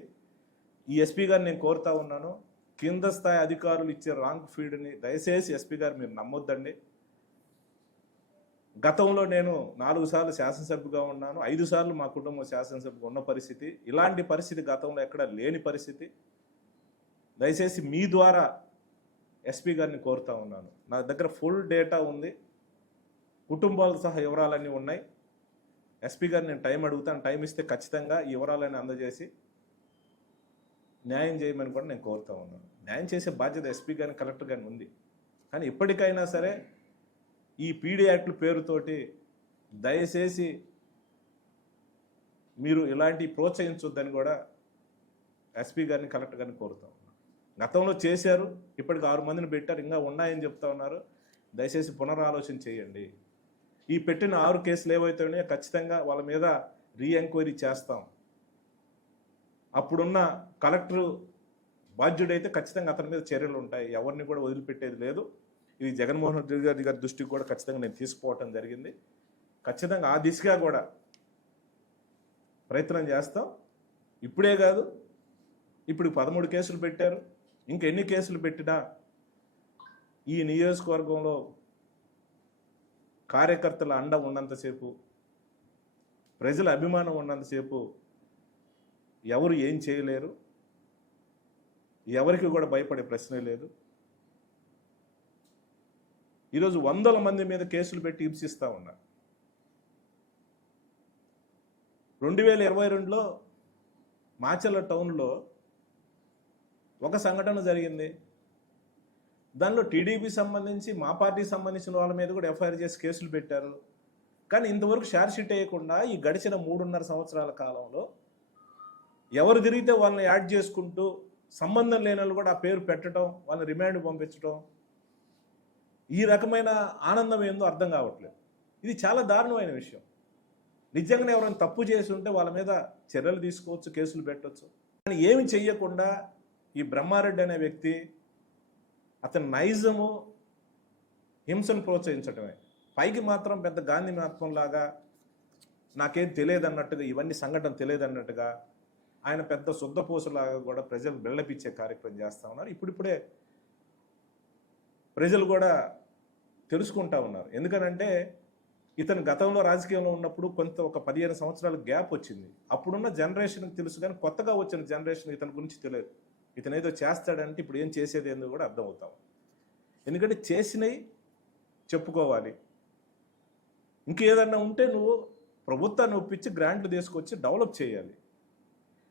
ఈ ఎస్పీ గారిని నేను కోరుతూ ఉన్నాను, కింద స్థాయి అధికారులు ఇచ్చే రాంగ్ ఫీడ్ని దయచేసి ఎస్పీ గారు మీరు నమ్మొద్దండి. గతంలో నేను 4 సార్లు శాసనసభ్యుగా ఉన్నాను, 5 సార్లు మా కుటుంబం శాసనసభ్యుగా ఉన్న పరిస్థితి. ఇలాంటి పరిస్థితి గతంలో ఎక్కడ లేని పరిస్థితి. దయచేసి మీ ద్వారా ఎస్పీ గారిని కోరుతూ ఉన్నాను. నా దగ్గర ఫుల్ డేటా ఉంది, కుటుంబాలతో సహా వివరాలన్నీ ఉన్నాయి. ఎస్పీ గారిని నేను టైం అడుగుతాను, టైం ఇస్తే ఖచ్చితంగా ఈ వివరాలన్నీ అందజేసి న్యాయం చేయమని కూడా నేను కోరుతూ ఉన్నాను. న్యాయం చేసే బాధ్యత ఎస్పీ గారిని కలెక్టర్ గారిని ఉంది. కానీ ఇప్పటికైనా సరే ఈ పీడీ యాక్ట్ల పేరుతోటి దయచేసి మీరు ఇలాంటి ప్రోత్సహించొద్దని కూడా ఎస్పీ గారిని కలెక్టర్ గారిని కోరుతా ఉన్నాను. గతంలో చేశారు, ఇప్పటికి 6 మందిని పెట్టారు, ఇంకా ఉన్నాయని చెప్తా ఉన్నారు. దయచేసి పునరాలోచన చేయండి. ఈ పెట్టిన 6 కేసులు ఏవైతే ఉన్నాయో ఖచ్చితంగా వాళ్ళ మీద రీఎంక్వైరీ చేస్తాం. అప్పుడున్న కలెక్టర్ బాధ్యుడైతే ఖచ్చితంగా అతని మీద చర్యలు ఉంటాయి, ఎవరిని కూడా వదిలిపెట్టేది లేదు. ఇది జగన్మోహన్ రెడ్డి గారి దృష్టికి కూడా ఖచ్చితంగా నేను తీసుకుపోవటం జరిగింది. ఖచ్చితంగా ఆ దిశగా కూడా ప్రయత్నం చేస్తాం. ఇప్పుడే కాదు, ఇప్పుడు 13 కేసులు పెట్టారు, ఇంకెన్ని కేసులు పెట్టినా ఈ నియోజకవర్గంలో కార్యకర్తల అండ ఉన్నంతసేపు, ప్రజల అభిమానం ఉన్నంతసేపు ఎవరు ఏం చేయలేరు, ఎవరికి కూడా భయపడే ప్రశ్నే లేదు. ఈరోజు 100ల మంది మీద కేసులు పెట్టి హింసిస్తూ ఉన్నారు. 2022లో మాచర్ల టౌన్లో ఒక సంఘటన జరిగింది. దానిలో టీడీపీ సంబంధించి, మా పార్టీకి సంబంధించిన వాళ్ళ మీద కూడా ఎఫ్ఐఆర్ చేసి కేసులు పెట్టారు. కానీ ఇంతవరకు షార్ట్ షీట్ వేయకుండా ఈ గడిచిన 3.5 సంవత్సరాల కాలంలో ఎవరు తిరిగితే వాళ్ళని యాడ్ చేసుకుంటూ సంబంధం లేని వాళ్ళు కూడా ఆ పేరు పెట్టడం, వాళ్ళని రిమాండ్ పంపించడం, ఈ రకమైన ఆనందం ఏందో అర్థం కావట్లేదు. ఇది చాలా దారుణమైన విషయం. నిజంగానే ఎవరైనా తప్పు చేసి ఉంటే వాళ్ళ మీద చర్యలు తీసుకోవచ్చు, కేసులు పెట్టవచ్చు. కానీ ఏమి చెయ్యకుండా ఈ బ్రహ్మారెడ్డి అనే వ్యక్తి అతని నైజము హింసను ప్రోత్సహించటమే. పైకి మాత్రం పెద్ద గాంధీ మహాత్మంలాగా నాకేం తెలియదు అన్నట్టుగా, ఇవన్నీ సంఘటన తెలియదు అన్నట్టుగా ఆయన పెద్ద శుద్ధపూసలాగా కూడా ప్రజలు బెళ్ళపిచ్చే కార్యక్రమం చేస్తూ ఉన్నారు. ఇప్పుడిప్పుడే ప్రజలు కూడా తెలుసుకుంటా ఉన్నారు. ఎందుకనంటే ఇతను గతంలో రాజకీయంలో ఉన్నప్పుడు కొంత ఒక 15 సంవత్సరాల గ్యాప్ వచ్చింది. అప్పుడున్న జనరేషన్కి తెలుసు, కానీ కొత్తగా వచ్చిన జనరేషన్ ఇతని గురించి తెలియదు. ఇతను ఏదో చేస్తాడంటే ఇప్పుడు ఏం చేసేది ఏందో కూడా అర్థమవుతాం. ఎందుకంటే చేసినవి చెప్పుకోవాలి. ఇంకేదన్నా ఉంటే నువ్వు ప్రభుత్వాన్ని ఒప్పించి గ్రాంట్లు తీసుకొచ్చి డెవలప్ చేయాలి.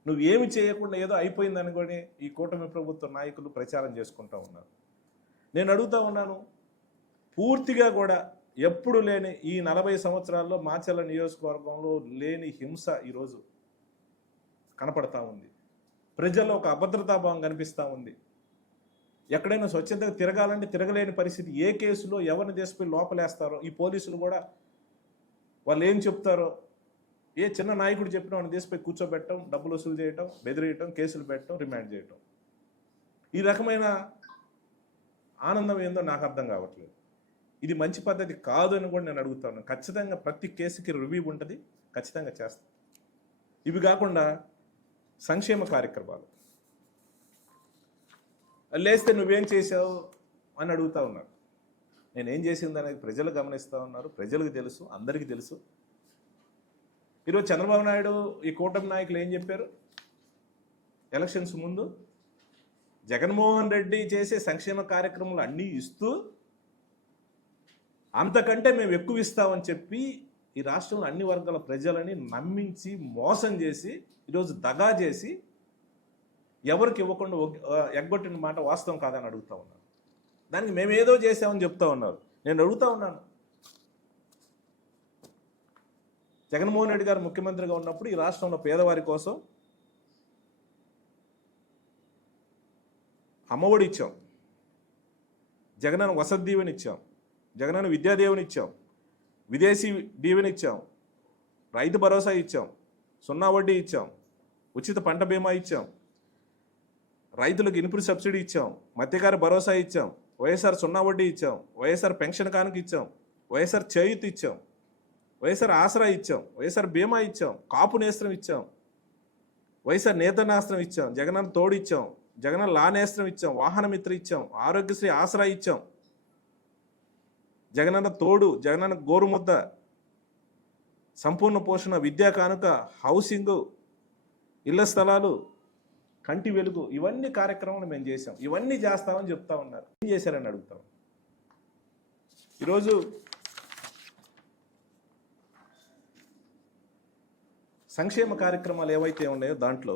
నువ్వు ఏమి చేయకుండా ఏదో అయిపోయిందని కూడా ఈ కూటమి ప్రభుత్వ నాయకులు ప్రచారం చేసుకుంటూ ఉన్నారు. నేను అడుగుతూ ఉన్నాను, పూర్తిగా కూడా ఎప్పుడు లేని ఈ 40 సంవత్సరాల్లో మాచర్ల నియోజకవర్గంలో లేని హింస ఈరోజు కనపడతా ఉంది. ప్రజల్లో ఒక అభద్రతాభావం కనిపిస్తూ ఉంది. ఎక్కడైనా స్వచ్ఛందంగా తిరగాలంటే తిరగలేని పరిస్థితి. ఏ కేసులో ఎవరిని తీసుకుపోయి లోపలేస్తారో ఈ పోలీసులు కూడా వాళ్ళు ఏం చెప్తారో, ఏ చిన్న నాయకుడు చెప్పినా వాడిని తీసుకుపోయి కూర్చోబెట్టడం, డబ్బులు వసూలు చేయటం, బెదిరియటం, కేసులు పెట్టడం, రిమాండ్ చేయటం. ఈ రకమైన ఆనందం ఏందో నాకు అర్థం కావట్లేదు. ఇది మంచి పద్ధతి కాదు అని కూడా నేను అడుగుతాను. ఖచ్చితంగా ప్రతి కేసుకి రివ్యూ ఉంటుంది, ఖచ్చితంగా చేస్తాను. ఇవి కాకుండా సంక్షేమ కార్యక్రమాలు లేస్తే నువ్వేం చేసావు అని అడుగుతూ ఉన్నారు. నేనేం చేసింది అనేది ప్రజలు గమనిస్తూ ఉన్నారు, ప్రజలకు తెలుసు, అందరికీ తెలుసు. ఈరోజు చంద్రబాబు నాయుడు ఈ కూటమి నాయకులు ఏం చెప్పారు ఎలక్షన్స్ ముందు? జగన్మోహన్ రెడ్డి చేసే సంక్షేమ కార్యక్రమాలు అన్నీ ఇస్తూ అంతకంటే మేము ఎక్కువ ఇస్తామని చెప్పి ఈ రాష్ట్రంలో అన్ని వర్గాల ప్రజలని నమ్మించి మోసం చేసి ఈరోజు దగా చేసి ఎవరికి ఇవ్వకుండా ఎగ్గొట్టిన మాట వాస్తవం కాదని అడుగుతూ ఉన్నారు. దానికి మేమేదో చేసామని చెప్తా ఉన్నారు. నేను అడుగుతా ఉన్నాను, జగన్మోహన్ రెడ్డి గారు ముఖ్యమంత్రిగా ఉన్నప్పుడు ఈ రాష్ట్రంలో పేదవారి కోసం అమ్మఒడి ఇచ్చాం, జగనన్న వసతి దీవెని ఇచ్చాం, జగనన్న విద్యాదీవెని ఇచ్చాం, విదేశీ దీవెని ఇచ్చాం, రైతు భరోసా ఇచ్చాం, సున్నా వడ్డీ ఇచ్చాం, ఉచిత పంట బీమా ఇచ్చాం, రైతులకు ఇన్పుట్ సబ్సిడీ ఇచ్చాం, మత్స్యకార భరోసా ఇచ్చాం, వైఎస్ఆర్ సున్నా వడ్డీ ఇచ్చాం, వైఎస్ఆర్ పెన్షన్ కానుక ఇచ్చాం, వైఎస్ఆర్ చేయూత్ ఇచ్చాం, వైఎస్ఆర్ ఆసరా ఇచ్చాం, వైఎస్ఆర్ బీమా ఇచ్చాం, కాపు నేస్త్రం ఇచ్చాం, వైఎస్ఆర్ నేతనాస్త్రం ఇచ్చాం, జగనన్న తోడు ఇచ్చాం, జగనన్న లా నేస్త్రం ఇచ్చాం, వాహన మిత్ర ఇచ్చాం, ఆరోగ్యశ్రీ ఆసరా ఇచ్చాం, జగనన్న తోడు, జగనన్న గోరుముద్ద, సంపూర్ణ పోషణ, విద్యా కానుక, హౌసింగు, ఇళ్ల స్థలాలు, కంటి వెలుగు, ఇవన్నీ కార్యక్రమాలు మేము చేసాం. ఇవన్నీ చేస్తామని చెప్తా ఉన్నారు. ఏం చేశారని అడుగుతాం. ఈరోజు సంక్షేమ కార్యక్రమాలు ఏవైతే ఉన్నాయో దాంట్లో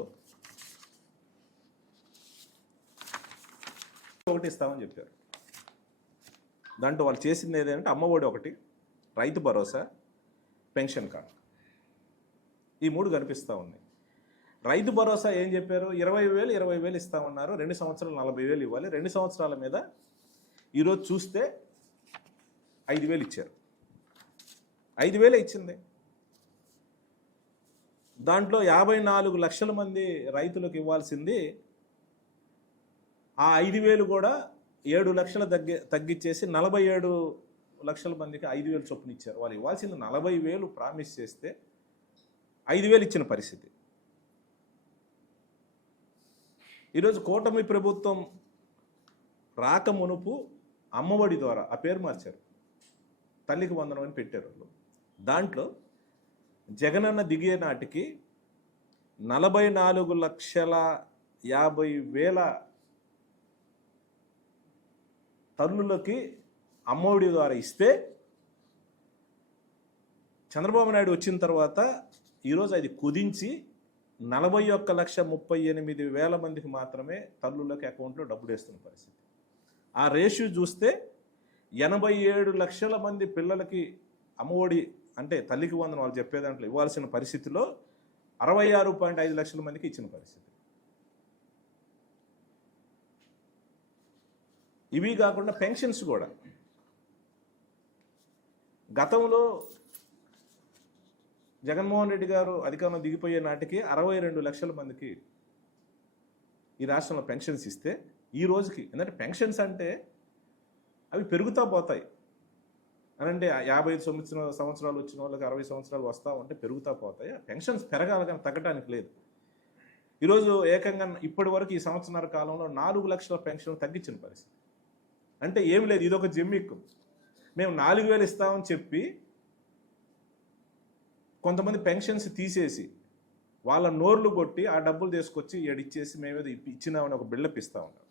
ఒకటి ఇస్తామని చెప్పారు. దాంట్లో వాళ్ళు చేసింది ఏదంటే అమ్మఒడి ఒకటి, రైతు భరోసా, పెన్షన్ కార్డు, ఈ 3 కనిపిస్తూ ఉన్నాయి. రైతు భరోసా ఏం చెప్పారు? 20,000 ఇస్తామన్నారు. 2 సంవత్సరాలు 40,000 ఇవ్వాలి. 2 సంవత్సరాల మీద ఈరోజు చూస్తే 5,000 ఇచ్చారు. 5,000 ఇచ్చింది. దాంట్లో 54 లక్షల మంది రైతులకు ఇవ్వాల్సింది ఆ 5,000 కూడా 7 లక్షలు తగ్గించేసి 47 లక్షల మందికి 5,000 చొప్పున ఇచ్చారు. వాళ్ళు ఇవ్వాల్సింది 40,000 ప్రామిస్ చేస్తే 5,000 ఇచ్చిన పరిస్థితి. ఈరోజు కూటమి ప్రభుత్వం రాక మునుపు అమ్మఒడి ద్వారా ఆ పేరు మార్చారు, తల్లికి వందనం అని పెట్టారు వాళ్ళు. దాంట్లో జగనన్న దిగే నాటికి 44,50,000 తల్లులకి అమ్మఒడి ద్వారా ఇస్తే, చంద్రబాబు నాయుడు వచ్చిన తర్వాత ఈరోజు అది కుదించి 41,38,000 మందికి మాత్రమే తల్లులకి అకౌంట్లో డబ్బులు వేస్తున్న పరిస్థితి. ఆ రేషియో చూస్తే 87 లక్షల మంది పిల్లలకి అమ్మఒడి అంటే తల్లికి వందనం వాళ్ళు చెప్పేదాంట్లో ఇవ్వాల్సిన పరిస్థితిలో 66.5 లక్షల మందికి ఇచ్చిన పరిస్థితి. ఇవి కాకుండా పెన్షన్స్ కూడా గతంలో జగన్మోహన్ రెడ్డి గారు అధికారంలో దిగిపోయే నాటికి 62 లక్షల మందికి ఈ రాష్ట్రంలో పెన్షన్స్ ఇస్తే ఈ రోజుకి. ఎందుకంటే పెన్షన్స్ అంటే అవి పెరుగుతూ పోతాయి అనంటే 55 సంవత్సరాలు వచ్చిన వాళ్ళకి 60 సంవత్సరాలు వస్తూ ఉంటే పెరుగుతూ పోతాయి. పెన్షన్స్ పెరగాలి కానీ తగ్గడానికి లేదు. ఈరోజు ఏకంగా ఇప్పటి వరకు ఈ సంవత్సరాల కాలంలో 4 లక్షల పెన్షన్ తగ్గించిన పరిస్థితి. అంటే ఏం లేదు, ఇదొక జిమ్మిక్కు. మేము 4,000 ఇస్తామని చెప్పి కొంతమంది పెన్షన్స్ తీసేసి వాళ్ళ నోర్లు కొట్టి ఆ డబ్బులు తీసుకొచ్చి ఏడిచ్చేసి మేమేదో ఇచ్చినామని ఒక బిల్డప్ ఇస్తూ ఉన్నాం.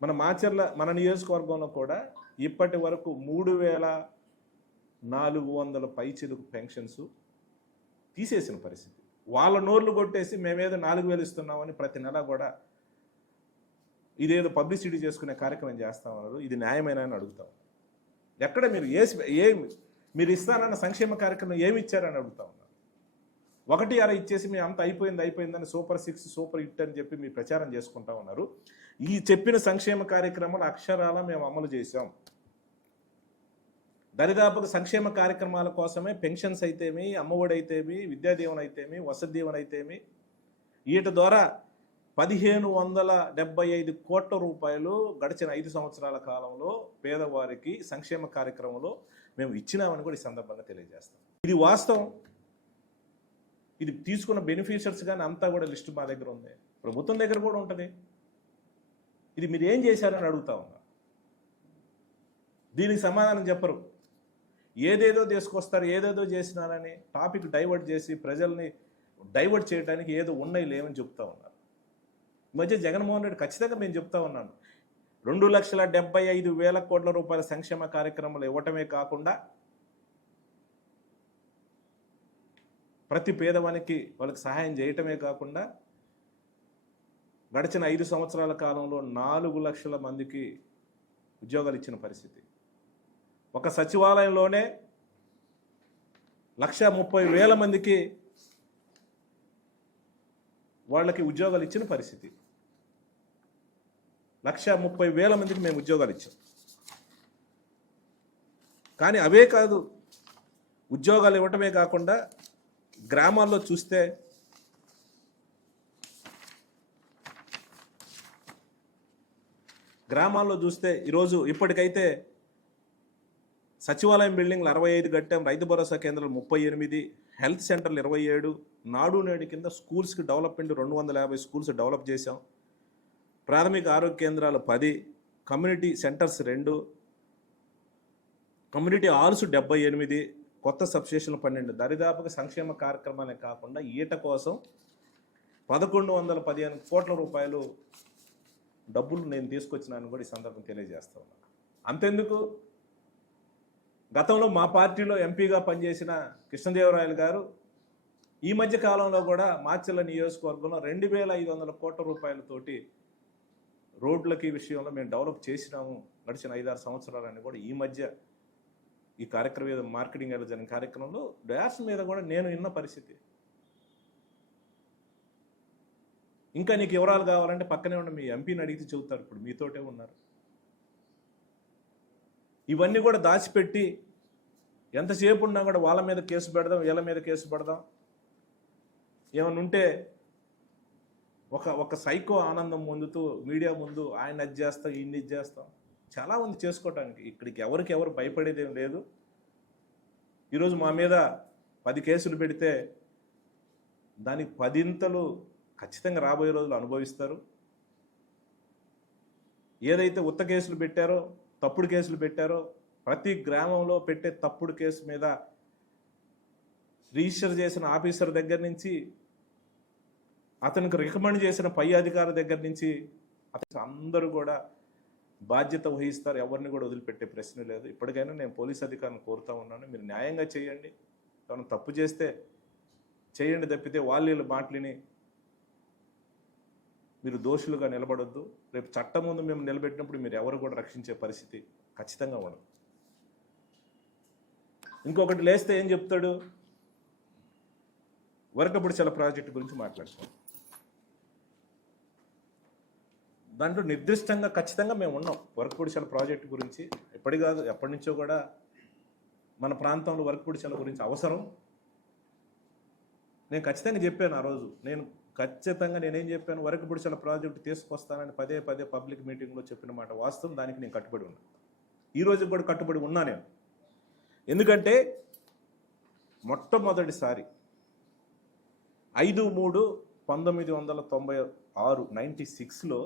మన మాచర్ల మన నియోజకవర్గంలో కూడా ఇప్పటి వరకు 3,400 పైచిలుకు పెన్షన్స్ తీసేసిన పరిస్థితి. వాళ్ళ నోర్లు కొట్టేసి మేమేదో 4,000 ఇస్తున్నామని ప్రతి నెల కూడా ఇదేదో పబ్లిసిటీ చేసుకునే కార్యక్రమం చేస్తామన్నారు. ఇది న్యాయమైన అని అడుగుతాం. ఎక్కడ మీరు మీరు ఇస్తానన్న సంక్షేమ కార్యక్రమం ఏమి ఇచ్చారని అడుగుతా ఉన్నారు. 1/6 ఇచ్చేసి మీ అంత అయిపోయిందని సూపర్ 6 సూపర్ హిట్ అని చెప్పి మీరు ప్రచారం చేసుకుంటా ఉన్నారు. ఈ చెప్పిన సంక్షేమ కార్యక్రమాలు అక్షరాల మేము అమలు చేశాం. దరిదాపుగా సంక్షేమ కార్యక్రమాల కోసమే పెన్షన్స్ అయితేమి, అమ్మఒడి అయితేమి, విద్యాదీవెన అయితేమి, వసతి దీవెన అయితేమి వీటి ద్వారా 1,575 కోట్ల రూపాయలు గడిచిన 5 సంవత్సరాల కాలంలో పేదవారికి సంక్షేమ కార్యక్రమంలో మేము ఇచ్చినామని కూడా ఈ సందర్భంగా తెలియజేస్తాం. ఇది వాస్తవం. ఇది తీసుకున్న బెనిఫిషియర్స్ కానీ అంతా కూడా లిస్టు మా దగ్గర ఉంది, ప్రభుత్వం దగ్గర కూడా ఉంటుంది. ఇది మీరు ఏం చేశారని అడుగుతా ఉన్నా. దీనికి సమాధానం చెప్పరు. ఏదేదో తీసుకొస్తారు, ఏదేదో చేసినారని టాపిక్ డైవర్ట్ చేసి ప్రజల్ని డైవర్ట్ చేయడానికి ఏదో ఉన్నాయి లేవని చెప్తా ఉన్నారు. ఈ మధ్య జగన్మోహన్ రెడ్డి ఖచ్చితంగా నేను చెప్తా ఉన్నాను, 2,75,000 కోట్ల రూపాయల సంక్షేమ కార్యక్రమాలు ఇవ్వటమే కాకుండా ప్రతి పేదవానికి వాళ్ళకి సహాయం చేయటమే కాకుండా గడిచిన 5 సంవత్సరాల కాలంలో 4 లక్షల మందికి ఉద్యోగాలు ఇచ్చిన పరిస్థితి. ఒక సచివాలయంలోనే 1,30,000 మందికి వాళ్ళకి ఉద్యోగాలు ఇచ్చిన పరిస్థితి. 1,30,000 మందికి మేము ఉద్యోగాలు ఇచ్చాం. కానీ అవే కాదు, ఉద్యోగాలు ఇవ్వటమే కాకుండా గ్రామాల్లో చూస్తే ఈరోజు ఇప్పటికైతే సచివాలయం బిల్డింగ్లు 65 కట్టాం, రైతు భరోసా కేంద్రాలు 38, హెల్త్ సెంటర్లు 27, నాడు నేడు కింద స్కూల్స్కి డెవలప్మెంట్ 250 స్కూల్స్ డెవలప్ చేశాం, ప్రాథమిక ఆరోగ్య కేంద్రాలు 10, కమ్యూనిటీ సెంటర్స్ 2, కమ్యూనిటీ హాల్స్ 78, కొత్త సబ్స్టేషన్లు 12. దరిదాపుగా సంక్షేమ కార్యక్రమాలే కాకుండా ఈట కోసం 1,115 కోట్ల రూపాయలు డబ్బులు నేను తీసుకొచ్చినాను కూడా ఈ సందర్భం తెలియజేస్తా ఉన్నాను. అంతెందుకు, గతంలో మా పార్టీలో ఎంపీగా పనిచేసిన కృష్ణదేవరాయలు గారు ఈ మధ్య కాలంలో కూడా మాచర్ల నియోజకవర్గంలో 2,500 కోట్ల రూపాయలతోటి రోడ్లకి విషయంలో మేము డెవలప్ చేసినాము గడిచిన 5-6 సంవత్సరాలని కూడా ఈ మధ్య ఈ కార్యక్రమం మార్కెటింగ్ జరిగిన కార్యక్రమంలో డయాస్ మీద కూడా నేను విన్న పరిస్థితి. ఇంకా నీకు వివరాలు కావాలంటే పక్కనే ఉన్న మీ ఎంపీని అడిగితే చెబుతారు, ఇప్పుడు మీతోటే ఉన్నారు. ఇవన్నీ కూడా దాచిపెట్టి ఎంతసేపు ఉన్నా కూడా వాళ్ళ మీద కేసు పెడదాం, వీళ్ళ మీద కేసు పెడదాం, ఏమన్నా ఉంటే ఒక సైకో ఆనందం పొందుతూ మీడియా ముందు ఆయన అది చేస్తాం, ఈయన్ని ఇది చేస్తాం. చాలా ఉంది చేసుకోవటానికి. ఇక్కడికి ఎవరు భయపడేదేం లేదు. ఈరోజు మా మీద 10 కేసులు పెడితే దానికి 10 ఖచ్చితంగా రాబోయే రోజులు అనుభవిస్తారు. ఏదైతే ఉత్త కేసులు పెట్టారో, తప్పుడు కేసులు పెట్టారో, ప్రతి గ్రామంలో పెట్టే తప్పుడు కేసు మీద రిజిస్టర్ చేసిన ఆఫీసర్ దగ్గర నుంచి, అతనికి రికమెండ్ చేసిన పై అధికారి దగ్గర నుంచి అందరూ కూడా బాధ్యత వహిస్తారు. ఎవరిని కూడా వదిలిపెట్టే ప్రశ్న లేదు. ఇప్పటికైనా నేను పోలీస్ అధికారులను కోరుతా ఉన్నాను, మీరు న్యాయంగా చేయండి. తను తప్పు చేస్తే చేయండి, తప్పితే వాళ్ళ మాటలిని మీరు దోషులుగా నిలబడొద్దు. రేపు చట్టం ముందు మేము నిలబెట్టినప్పుడు మీరు ఎవరు కూడా రక్షించే పరిస్థితి ఖచ్చితంగా ఉండదు. ఇంకొకటి లేస్తే ఏం చెప్తాడు, వరకపుడిచల ప్రాజెక్టు గురించి మాట్లాడతాం. దాంట్లో నిర్దిష్టంగా ఖచ్చితంగా మేము ఉన్నాం. వరకపుడిచల ప్రాజెక్టు గురించి ఎప్పటి కాదు, ఎప్పటి నుంచో కూడా మన ప్రాంతంలో వరకపుడిచల గురించి అవసరం. నేను ఖచ్చితంగా చెప్పాను ఆ రోజు. నేను ఖచ్చితంగా నేనేం చెప్పాను, వరకపుడిసెల ప్రాజెక్టు తీసుకొస్తానని పదే పదే పబ్లిక్ మీటింగ్లో చెప్పిన మాట వాస్తవం. దానికి నేను కట్టుబడి ఉన్నాను. ఈ రోజు కూడా కట్టుబడి ఉన్నా నేను. ఎందుకంటే మొట్టమొదటిసారి 5/3/1996 96లో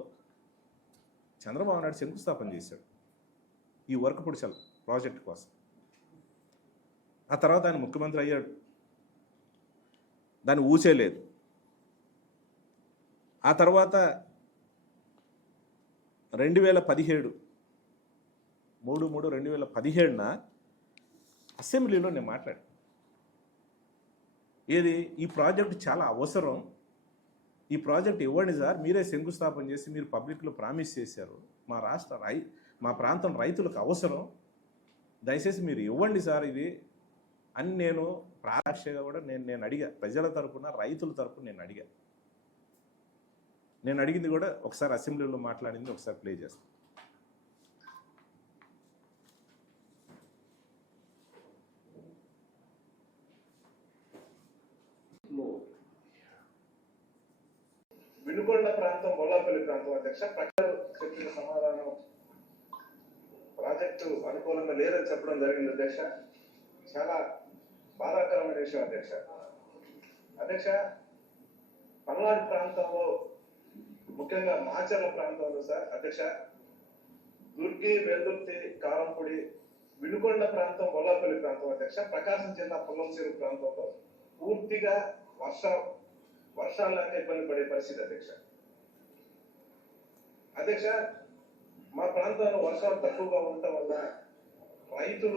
చంద్రబాబు నాయుడు శంకుస్థాపన చేశాడు ఈ వరకపుడిసెల ప్రాజెక్టు కోసం. ఆ తర్వాత ఆయన ముఖ్యమంత్రి అయ్యాడు, దాన్ని ఊసేలేదు. ఆ తర్వాత 2017 3/3/2017న అసెంబ్లీలో నేను మాట్లాడాను. ఏది, ఈ ప్రాజెక్టు చాలా అవసరం, ఈ ప్రాజెక్ట్ ఇవ్వండి సార్, మీరే శంకుస్థాపన చేసి మీరు పబ్లిక్లో ప్రామిస్ చేశారు, మా ప్రాంతం రైతులకు అవసరం, దయచేసి మీరు ఇవ్వండి సార్ ఇది అని నేను ప్రాక్షగా కూడా నేను అడిగా. ప్రజల తరపున, రైతుల తరపున నేను అడిగింది కూడా ఒకసారి అసెంబ్లీలో మాట్లాడింది ఒకసారి ప్లే చేస్తాను. వినుకొండ ప్రాంతం, బొల్లాపల్లి ప్రాంతం అధ్యక్ష, ప్రజలు చెప్పిన సమాధానం ప్రాజెక్టు అనుకూలంగా లేదని చెప్పడం జరిగింది అధ్యక్ష. చాలా బాధాకరమైన విషయం అధ్యక్ష. పల్నాడు ప్రాంతంలో, ముఖ్యంగా మాచర్ల ప్రాంతంలో సార్ అధ్యక్ష, దుర్గి, వెల్దుర్తి, కారంపూడి, వినుకొండ ప్రాంతం, బొల్లాపల్లి ప్రాంతం అధ్యక్ష, ప్రకాశం జిల్లా పుల్లంచేరు ప్రాంతంలో పూర్తిగా వర్షాలనే ఇబ్బంది పడే పరిస్థితి అధ్యక్ష. మా ప్రాంతంలో వర్షాలు తక్కువగా ఉండటం వల్ల రైతు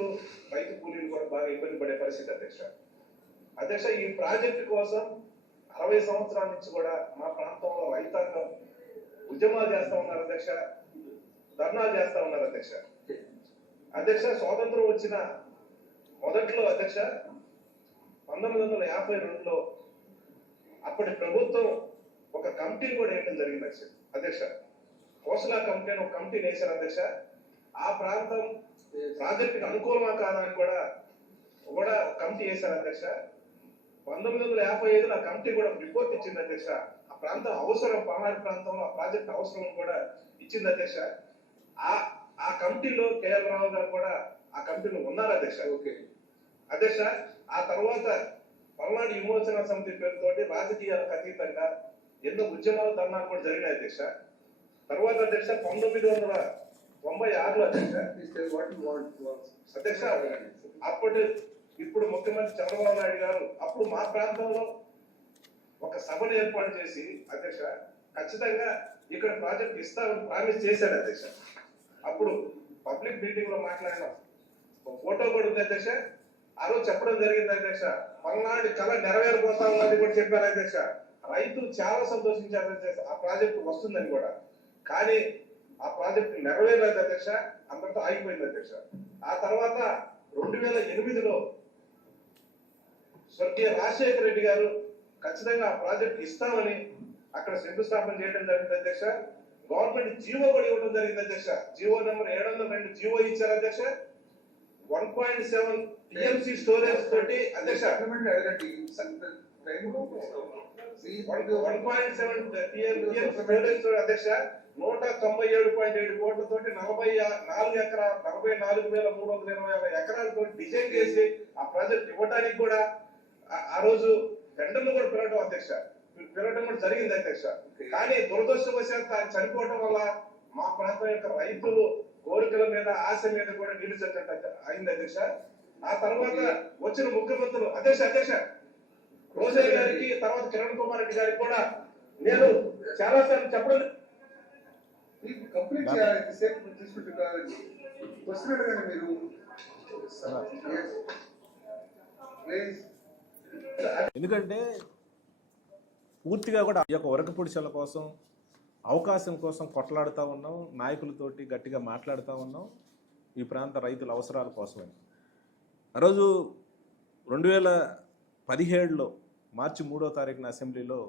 కూలీలు కూడా బాగా ఇబ్బంది పడే పరిస్థితి అధ్యక్ష. ఈ ప్రాజెక్టు కోసం 60 సంవత్సరాల నుంచి కూడా మా ప్రాంతంలో రైతాంగం ఉద్యమాలు చేస్తా ఉన్నారు అధ్యక్ష, ధర్నాలు చేస్తా ఉన్నారు అధ్యక్ష. స్వాతంత్రం వచ్చిన మొదట్లో అధ్యక్ష 1952లో అప్పటి ప్రభుత్వం ఒక కమిటీని కూడా వేయడం జరిగింది అధ్యక్ష. కోసలా కమిటీ అని ఒక కమిటీని వేశారు అధ్యక్ష. ఆ ప్రాంతం ప్రాజెక్టుకి అనుకూలమా కాదని కూడా కమిటీ వేశారు అధ్యక్ష. 1955లో ఆ కమిటీ కూడా రిపోర్ట్ ఇచ్చింది అధ్యక్ష. ఆ ప్రాంతం అవసరం, పల్నాడు ప్రాంతంలో ఆ ప్రాజెక్ట్ అవసరం కూడా ఇచ్చింది అధ్యక్ష. ఆ కమిటీలో కేఎల్ రావు గారు కూడా ఆ కమిటీలో ఉన్నారు అధ్యక్ష. అధ్యక్ష, ఆ తర్వాత పల్నాడు విమోచన సమితి పేరుతోటి రాజకీయాలకు అతీతంగా ఎన్నో ఉద్యమాలు, ధర్నాలు కూడా జరిగినాయి అధ్యక్ష. తర్వాత అధ్యక్ష 1996లో అధ్యక్ష ఇప్పుడు ముఖ్యమంత్రి చంద్రబాబు నాయుడు గారు అప్పుడు మా ప్రాంతంలో ఒక సభను ఏర్పాటు చేసి అధ్యక్ష ఖచ్చితంగా ఇక్కడ ప్రాజెక్ట్ ఇస్తామని ప్రామిస్ చేశాడు అధ్యక్ష. అప్పుడు పబ్లిక్ మీటింగ్ లో మాట్లాడిన ఫోటో కూడా ఉంది అధ్యక్ష. ఆ రోజు చెప్పడం జరిగింది అధ్యక్ష, పల్నాడు కళ నెరవేరిపోతా ఉన్నది కూడా చెప్పారు అధ్యక్ష. రైతులు చాలా సంతోషించారు అధ్యక్ష ఆ ప్రాజెక్టు వస్తుందని కూడా. కానీ ఆ ప్రాజెక్టు నెరవేరలేదు అధ్యక్ష, అందరితో ఆగిపోయింది అధ్యక్ష. ఆ తర్వాత 2008లో స్వర్గీయ రాజశేఖర రెడ్డి గారు ఖచ్చితంగా ఆ ప్రాజెక్టు ఇస్తామని అక్కడ శంకుస్థాపన చేయడం జరిగింది అధ్యక్ష. గవర్నమెంట్ జీవో కూడా ఇవ్వడం జరిగింది అధ్యక్ష. జీవో నెంబర్ 702 జీవో ఇచ్చారు అధ్యక్ష. 1.7 టీఎంసీ స్టోరేజ్ తోటి అధ్యక్ష 1.7 స్టోరేజ్ అధ్యక్ష 197.7 కోట్లతోటి 44,326 ఎకరాలతో డిజైన్ చేసి ఆ ప్రాజెక్ట్ ఇవ్వడానికి కూడా ఆ రోజు టెండర్లు కూడా పిలవడం కూడా జరిగింది అధ్యక్ష. కానీ దురదృష్టవశాత్తు ఆయన చనిపోవడం వల్ల మా ప్రాంతం యొక్క రైతులు కోరికల మీద, ఆశ మీద కూడా నిలిచేటట్టు అయింది అధ్యక్ష. ఆ తర్వాత వచ్చిన ముఖ్యమంత్రులు అధ్యక్ష రోజయ్య గారికి, తర్వాత కిరణ్ కుమార్ రెడ్డి గారికి కూడా నేను చాలా సార్లు చెప్పడం కంప్లీట్ చేయాలి. ఎందుకంటే పూర్తిగా కూడా ఈ యొక్క వరకపుడిసెల కోసం, అవకాశం కోసం కొట్లాడుతూ ఉన్నాం, నాయకులతోటి గట్టిగా మాట్లాడుతూ ఉన్నాం ఈ ప్రాంత రైతుల అవసరాల కోసమని. ఆ రోజు 2017లో మార్చి 3వ తారీఖున అసెంబ్లీలో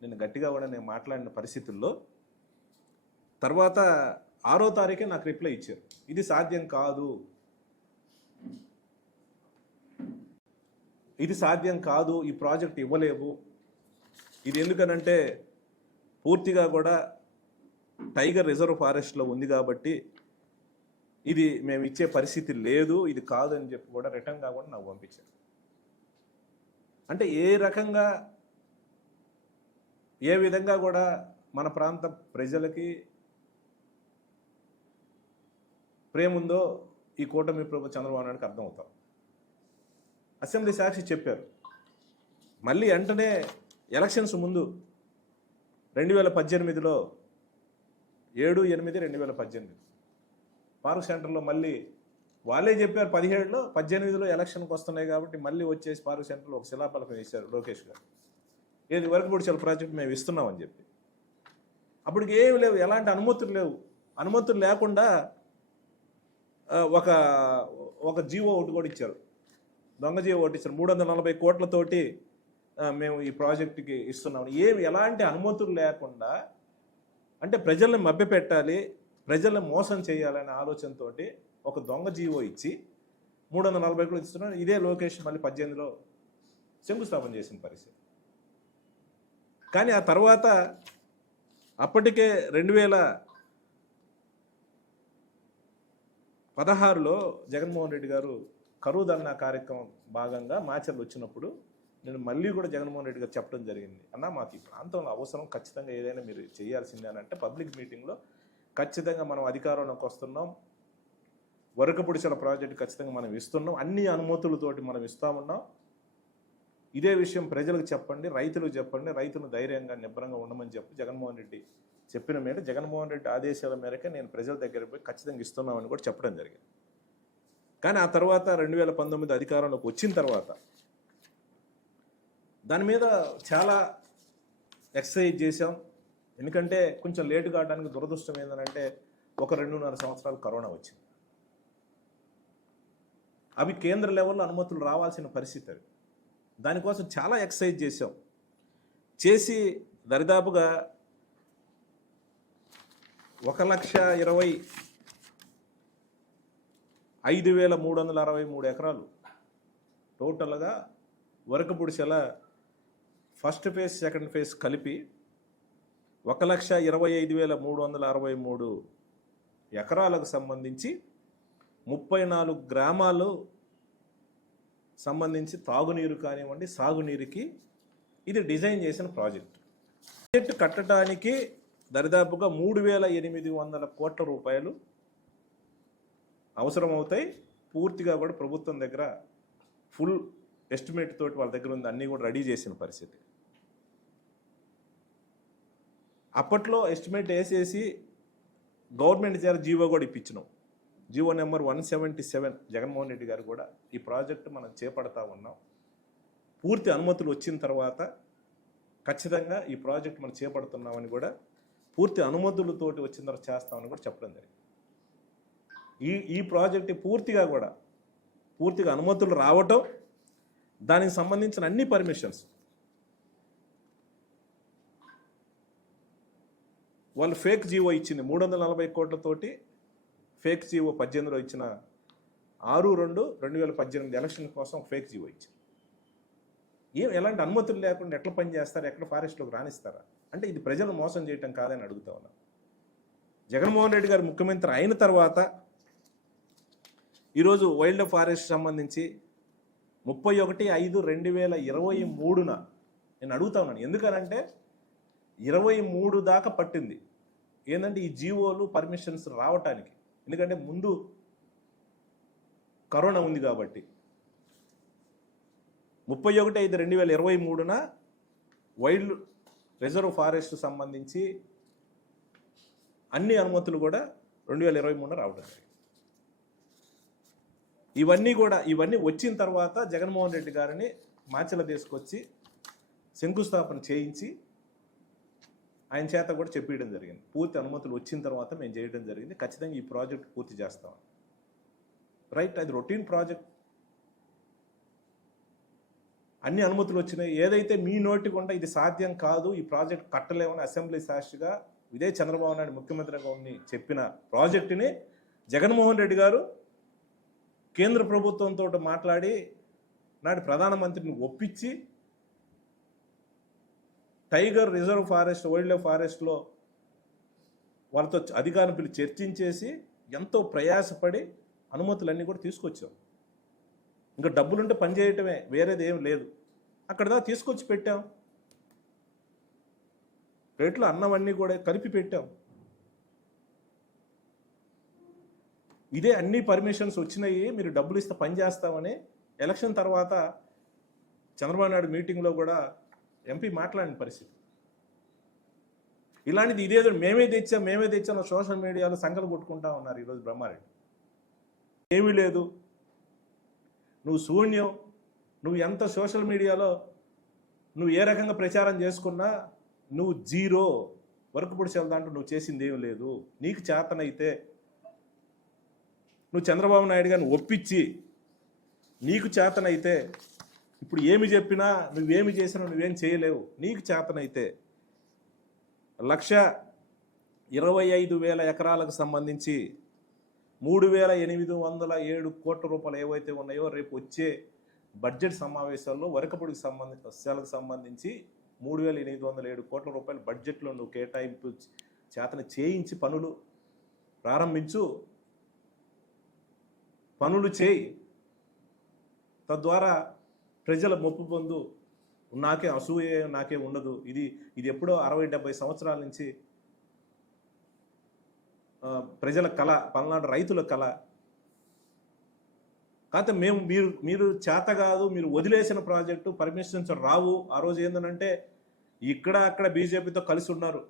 నేను గట్టిగా కూడా మాట్లాడిన పరిస్థితుల్లో తర్వాత 6వ తారీఖే నాకు రిప్లై ఇచ్చారు, ఇది సాధ్యం కాదు, ఈ ప్రాజెక్ట్ ఇవ్వలేవు, ఇది ఎందుకనంటే పూర్తిగా కూడా టైగర్ రిజర్వ్ ఫారెస్ట్లో ఉంది కాబట్టి ఇది మేము ఇచ్చే పరిస్థితి లేదు, ఇది కాదు అని చెప్పి కూడా రిటర్న్గా కూడా నాకు పంపించారు. అంటే ఏ రకంగా ఏ విధంగా కూడా మన ప్రాంత ప్రజలకి ప్రేమ ఉందో ఈ కూటమి ప్రభుత్వం చంద్రబాబు నాయుడుకి అర్థమవుతాం. అసెంబ్లీ సాక్షి చెప్పారు, మళ్ళీ వెంటనే ఎలక్షన్స్ ముందు 2018లో 7/8/2018 పార్క్ సెంటర్లో మళ్ళీ వాళ్ళే చెప్పారు 17లో 18లో ఎలక్షన్కి వస్తున్నాయి కాబట్టి మళ్ళీ వచ్చేసి పార్క్ సెంటర్లో ఒక శిలాఫలకం వేశారు లోకేష్ గారు. ఏది వర్క్ ప్రాజెక్ట్ మేము ఇస్తున్నామని చెప్పి. అప్పటికి ఏమి లేవు, ఎలాంటి అనుమతులు లేవు. అనుమతులు లేకుండా ఒక జీవో ఒకటి కూడా ఇచ్చారు, దొంగ జీవో ఒకటి ఇచ్చారు. 340 కోట్లతోటి మేము ఈ ప్రాజెక్టుకి ఇస్తున్నాం. ఎలాంటి అనుమతులు లేకుండా, అంటే ప్రజల్ని మభ్యపెట్టాలి, ప్రజల్ని మోసం చేయాలనే ఆలోచనతో ఒక దొంగ జీవో ఇచ్చి 340 కోట్లు ఇస్తున్నారు. ఇదే లోకేష్ మళ్ళీ 18లో శంకుస్థాపన చేసిన పరిస్థితి. కానీ ఆ తర్వాత అప్పటికే 2016లో జగన్మోహన్ రెడ్డి గారు కరువు ధర్నా కార్యక్రమం భాగంగా మాచర్లు వచ్చినప్పుడు నేను మళ్ళీ కూడా జగన్మోహన్ రెడ్డి గారు చెప్పడం జరిగింది, అన్న మాకు ఈ ప్రాంతంలో అవసరం, ఖచ్చితంగా ఏదైనా మీరు చేయాల్సిందే అని అంటే పబ్లిక్ మీటింగ్లో ఖచ్చితంగా మనం అధికారంలోకి వస్తున్నాం, వరకపుడిసెల ప్రాజెక్టు ఖచ్చితంగా మనం ఇస్తున్నాం, అన్ని అనుమతులతోటి మనం ఇస్తామన్నాం. ఇదే విషయం ప్రజలకు చెప్పండి, రైతులకు చెప్పండి, రైతులు ధైర్యంగా నిబ్బరంగా ఉండమని చెప్పి జగన్మోహన్ రెడ్డి చెప్పిన మేర, జగన్మోహన్ రెడ్డి ఆదేశాల మేరకే నేను ప్రజల దగ్గర పోయి ఖచ్చితంగా ఇస్తున్నామని కూడా చెప్పడం జరిగింది. కానీ ఆ తర్వాత 2019 అధికారంలోకి వచ్చిన తర్వాత దాని మీద చాలా ఎక్సర్సైజ్ చేశాం. ఎందుకంటే కొంచెం లేటు కావడానికి దురదృష్టం ఏంటంటే ఒక 2.5 సంవత్సరాలు కరోనా వచ్చింది. అవి కేంద్ర లెవెల్లో అనుమతులు రావాల్సిన పరిస్థితి. అది దానికోసం చాలా ఎక్సర్సైజ్ చేశాం. చేసి దరిదాపుగా 1,25,363 ఎకరాలు టోటల్గా వరకపుడిసెల ఫస్ట్ ఫేజ్ సెకండ్ ఫేజ్ కలిపి 1,25,363 ఎకరాలకు సంబంధించి 34 గ్రామాలు సంబంధించి తాగునీరు కానివ్వండి, సాగునీరుకి ఇది డిజైన్ చేసిన ప్రాజెక్ట్. ప్రాజెక్ట్ కట్టడానికి దరిదాపుగా 3,800 కోట్ల రూపాయలు అవసరమవుతాయి. పూర్తిగా కూడా ప్రభుత్వం దగ్గర ఫుల్ ఎస్టిమేట్ తోటి వాళ్ళ దగ్గర ఉంది, అన్నీ కూడా రెడీ చేసిన పరిస్థితి. అప్పట్లో ఎస్టిమేట్ వేసేసి గవర్నమెంట్ ద్వారా జీవో కూడా ఇప్పించినాం. జీవో నెంబర్ 177 జగన్మోహన్ రెడ్డి గారు కూడా ఈ ప్రాజెక్టు మనం చేపడతా ఉన్నాం, పూర్తి అనుమతులు వచ్చిన తర్వాత ఖచ్చితంగా ఈ ప్రాజెక్ట్ మనం చేపడుతున్నామని కూడా, పూర్తి అనుమతులతోటి వచ్చిన తర్వాత చేస్తామని కూడా చెప్పడం జరిగింది. ఈ ప్రాజెక్టు పూర్తిగా అనుమతులు రావటం, దానికి సంబంధించిన అన్ని పర్మిషన్స్ వాళ్ళు ఫేక్ జీవో ఇచ్చింది 340 కోట్లతోటి ఫేక్ జీవో 18లో ఇచ్చిన 6/2/2018 ఎలక్షన్ కోసం ఫేక్ జీవో ఇచ్చింది. ఎలాంటి అనుమతులు లేకుండా ఎట్లా పని చేస్తారు, ఎక్కడ ఫారెస్ట్లోకి రాణిస్తారా? అంటే ఇది ప్రజలు మోసం చేయటం కాదని అడుగుతా ఉన్నాను. జగన్మోహన్ రెడ్డి గారు ముఖ్యమంత్రి అయిన తర్వాత ఈరోజు వైల్డ్ ఫారెస్ట్ సంబంధించి 31/5/2023 నేను అడుగుతా ఉన్నాను. ఎందుకనంటే 23 దాకా పట్టింది ఏంటంటే ఈ జీవోలు పర్మిషన్స్ రావటానికి. ఎందుకంటే ముందు కరోనా ఉంది కాబట్టి 31/5/2023 వైల్డ్ రిజర్వ్ ఫారెస్ట్ సంబంధించి అన్ని అనుమతులు కూడా 2023 రావడం జరిగింది. ఇవన్నీ వచ్చిన తర్వాత జగన్మోహన్ రెడ్డి గారిని మాచెల తీసుకొచ్చి శంకుస్థాపన చేయించి ఆయన చేత కూడా చెప్పేయడం జరిగింది. పూర్తి అనుమతులు వచ్చిన తర్వాత మేము చేయడం జరిగింది, ఖచ్చితంగా ఈ ప్రాజెక్ట్ పూర్తి చేస్తాం. రైట్, అది రొటీన్ ప్రాజెక్ట్, అన్ని అనుమతులు వచ్చినాయి. ఏదైతే మీ నోటి గుండా ఇది సాధ్యం కాదు, ఈ ప్రాజెక్ట్ కట్టలేమని అసెంబ్లీ సాక్షిగా ఇదే చంద్రబాబు నాయుడు ముఖ్యమంత్రిగా ఉండి చెప్పిన ప్రాజెక్టుని జగన్మోహన్ రెడ్డి గారు కేంద్ర ప్రభుత్వంతో మాట్లాడి నాటి ప్రధానమంత్రిని ఒప్పించి tiger reserve forest, wild life ఫారెస్ట్లో వాళ్ళతో అధికారులు పిలిచి చర్చించేసి ఎంతో ప్రయాసపడి అనుమతులన్నీ కూడా తీసుకొచ్చాం. ఇంకా డబ్బులుంటే పని చేయటమే, వేరేది ఏం లేదు. అక్కడ దాకా తీసుకొచ్చి పెట్టాం. రేట్లో అన్నం అన్నీ కూడా కలిపి పెట్టాం. ఇదే అన్ని పర్మిషన్స్ వచ్చినాయి, మీరు డబ్బులు ఇస్తే పని చేస్తామని ఎలక్షన్ తర్వాత చంద్రబాబు నాయుడు మీటింగ్లో కూడా ఎంపీ మాట్లాడిన పరిస్థితి. ఇలాంటిది ఇదేదో మేమే తెచ్చాం సోషల్ మీడియాలో సంకలు కొట్టుకుంటా ఉన్నారు ఈరోజు బ్రహ్మారెడ్డి. ఏమీ లేదు, నువ్వు శూన్యం, నువ్వు ఎంత సోషల్ మీడియాలో నువ్వు ఏ రకంగా ప్రచారం చేసుకున్నా నువ్వు జీరో, వర్క్ పొడిచేల దాంట్లో నువ్వు చేసింది ఏం లేదు. నీకు చేతనైతే నువ్వు చంద్రబాబు నాయుడు గారిని ఒప్పించి, నీకు చేతనైతే ఇప్పుడు ఏమి చెప్పినా నువ్వేమి చేసినా నువ్వేం చేయలేవు. నీకు చేతనైతే 1,25,000 ఎకరాలకు సంబంధించి 3,807 కోట్ల రూపాయలు ఏవైతే ఉన్నాయో రేపు వచ్చే బడ్జెట్ సమావేశాల్లో వరకపుడికి సంబంధించి 3,807 కోట్ల రూపాయలు బడ్జెట్లో నువ్వు కేటాయింపు చేతన చేయించి ప్రారంభించు, పనులు చేయి. తద్వారా ప్రజల మొప్పు పొందు. నాకే అసూయ నాకే ఉండదు. ఇది ఎప్పుడో 60-70 సంవత్సరాల నుంచి ప్రజల కళ, పల్నాడు రైతుల కళ. కాకపోతే మీరు చేత కాదు, మీరు వదిలేసిన ప్రాజెక్టు పర్మిషన్స్ రావు. ఆ రోజు ఏంటంటే అక్కడ బీజేపీతో కలిసి ఉన్నారు,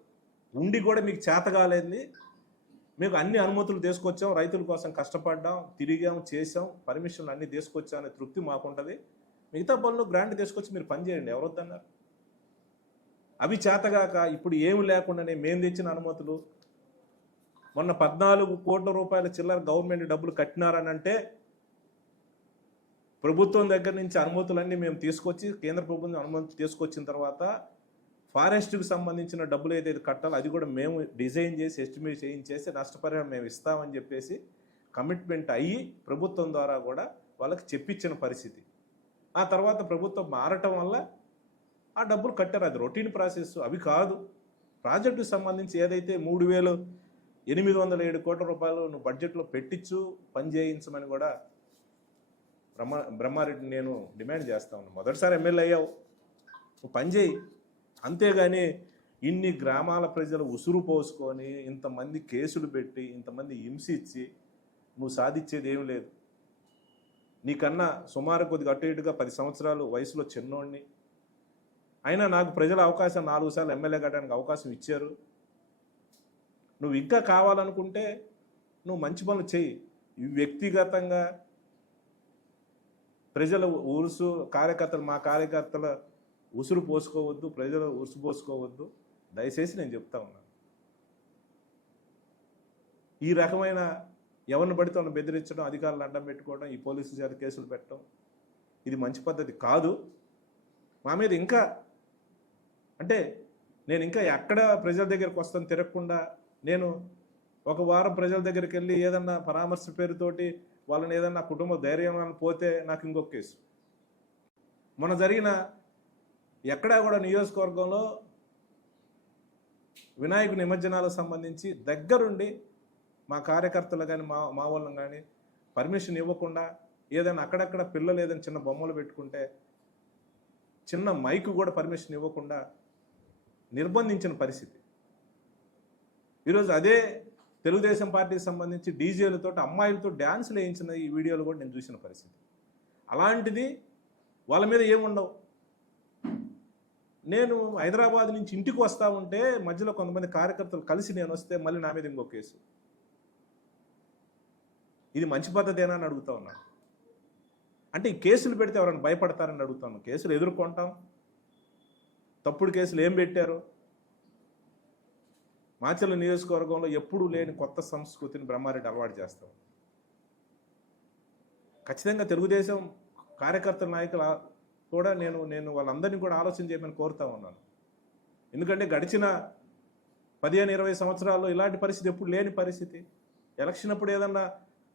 ఉండి కూడా మీకు చేత కాలేంది. మీకు అన్ని అనుమతులు తీసుకొచ్చాం, రైతుల కోసం కష్టపడ్డాం, తిరిగాం, చేసాం, పర్మిషన్లు అన్నీ తీసుకొచ్చాం అనే తృప్తి మాకుంటుంది. మిగతా పనులు గ్రాంట్ తీసుకొచ్చి మీరు పని చేయండి, ఎవరొద్దన్నారు? అవి చేతగాక ఇప్పుడు ఏమి లేకుండానే మేము తెచ్చిన అనుమతులు, మొన్న 14 కోట్ల రూపాయల చిల్లర గవర్నమెంట్ డబ్బులు కట్టినారని అంటే ప్రభుత్వం దగ్గర నుంచి అనుమతులన్నీ మేము తీసుకొచ్చి, కేంద్ర ప్రభుత్వం అనుమతి తీసుకొచ్చిన తర్వాత ఫారెస్ట్కి సంబంధించిన డబ్బులు ఏదైతే కట్టాలో అది కూడా మేము డిజైన్ చేసి ఎస్టిమేట్ చేయించేసి నష్టపరిహారం మేము ఇస్తామని చెప్పేసి కమిట్మెంట్ అయ్యి ప్రభుత్వం ద్వారా కూడా వాళ్ళకి చెప్పించిన పరిస్థితి. ఆ తర్వాత ప్రభుత్వం మారటం వల్ల ఆ డబ్బులు కట్టారు. అది రొటీన్ ప్రాసెస్. అవి కాదు, ప్రాజెక్టుకు సంబంధించి ఏదైతే 3,807 కోట్ల రూపాయలు నువ్వు బడ్జెట్లో పెట్టించు, పని చేయించమని కూడా బ్రహ్మారెడ్డి నేను డిమాండ్ చేస్తా ఉన్నాను. మొదటిసారి ఎమ్మెల్యే అయ్యావు, నువ్వు పని చేయి. అంతేగాని ఇన్ని గ్రామాల ప్రజలు ఉసురు పోసుకొని ఇంతమంది కేసులు పెట్టి ఇంతమంది హింసించి నువ్వు సాధించేది ఏమి లేదు. నీకన్నా సుమారు కొద్దిగా అటు ఇటుగా 10 సంవత్సరాలు వయసులో చిన్నోడిని అయినా నాకు ప్రజల అవకాశం 4 సార్లు ఎమ్మెల్యే కావడానికి అవకాశం ఇచ్చారు. నువ్వు ఇంకా కావాలనుకుంటే నువ్వు మంచి పనులు చెయ్యి. వ్యక్తిగతంగా ప్రజల మా కార్యకర్తల ఉసురు పోసుకోవద్దు, ప్రజలు ఉసురు పోసుకోవద్దు, దయచేసి నేను చెప్తా ఉన్నాను. ఈ రకమైన ఎవరిని పడితే వాళ్ళని బెదిరించడం, అధికారులను అడ్డం పెట్టుకోవడం, ఈ పోలీసుల చేత కేసులు పెట్టడం ఇది మంచి పద్ధతి కాదు. మా మీద ఇంకా నేను ఇంకా ఎక్కడ ప్రజల దగ్గరికి వస్తాను తిరగకుండా, నేను ఒక వారం ప్రజల దగ్గరికి వెళ్ళి ఏదన్నా పరామర్శ పేరుతోటి వాళ్ళని ఏదన్నా కుటుంబ ధైర్యం పోతే నాకు ఇంకొక కేసు. మొన్న జరిగిన ఎక్కడా కూడా నియోజకవర్గంలో వినాయక నిమజ్జనాలకు సంబంధించి దగ్గరుండి మా కార్యకర్తలు కానీ మా వాళ్ళని కానీ పర్మిషన్ ఇవ్వకుండా ఏదైనా అక్కడక్కడ పిల్లలు ఏదైనా చిన్న బొమ్మలు పెట్టుకుంటే చిన్న మైకు కూడా పర్మిషన్ ఇవ్వకుండా నిర్బంధించిన పరిస్థితి. ఈరోజు అదే తెలుగుదేశం పార్టీకి సంబంధించి డీజేలతో అమ్మాయిలతో డ్యాన్సులు వేయించిన ఈ వీడియోలు కూడా నేను చూసిన పరిస్థితి. అలాంటిది వాళ్ళ మీద ఏముండవు. నేను హైదరాబాద్ నుంచి ఇంటికి వస్తూ ఉంటే మధ్యలో కొంతమంది కార్యకర్తలు కలిసి నేను వస్తే మళ్ళీ నా మీద ఇంకో కేసు. ఇది మంచి పద్ధతేనా అని అడుగుతా ఉన్నాను. అంటే ఈ కేసులు పెడితే ఎవరైనా భయపడతారని అడుగుతాను. కేసులు ఎదుర్కొంటాం. తప్పుడు కేసులు ఏం పెట్టారు? మాచర్ల నియోజకవర్గంలో ఎప్పుడూ లేని కొత్త సంస్కృతిని బ్రహ్మారెడ్డి అలవాటు చేస్తాం. ఖచ్చితంగా తెలుగుదేశం కార్యకర్తల నాయకుల కూడా నేను వాళ్ళందరినీ కూడా ఆలోచన చేయమని కోరుతా ఉన్నాను. ఎందుకంటే గడిచిన 15-20 సంవత్సరాల్లో ఇలాంటి పరిస్థితి ఎప్పుడు లేని పరిస్థితి. ఎలక్షన్ అప్పుడు ఏదన్నా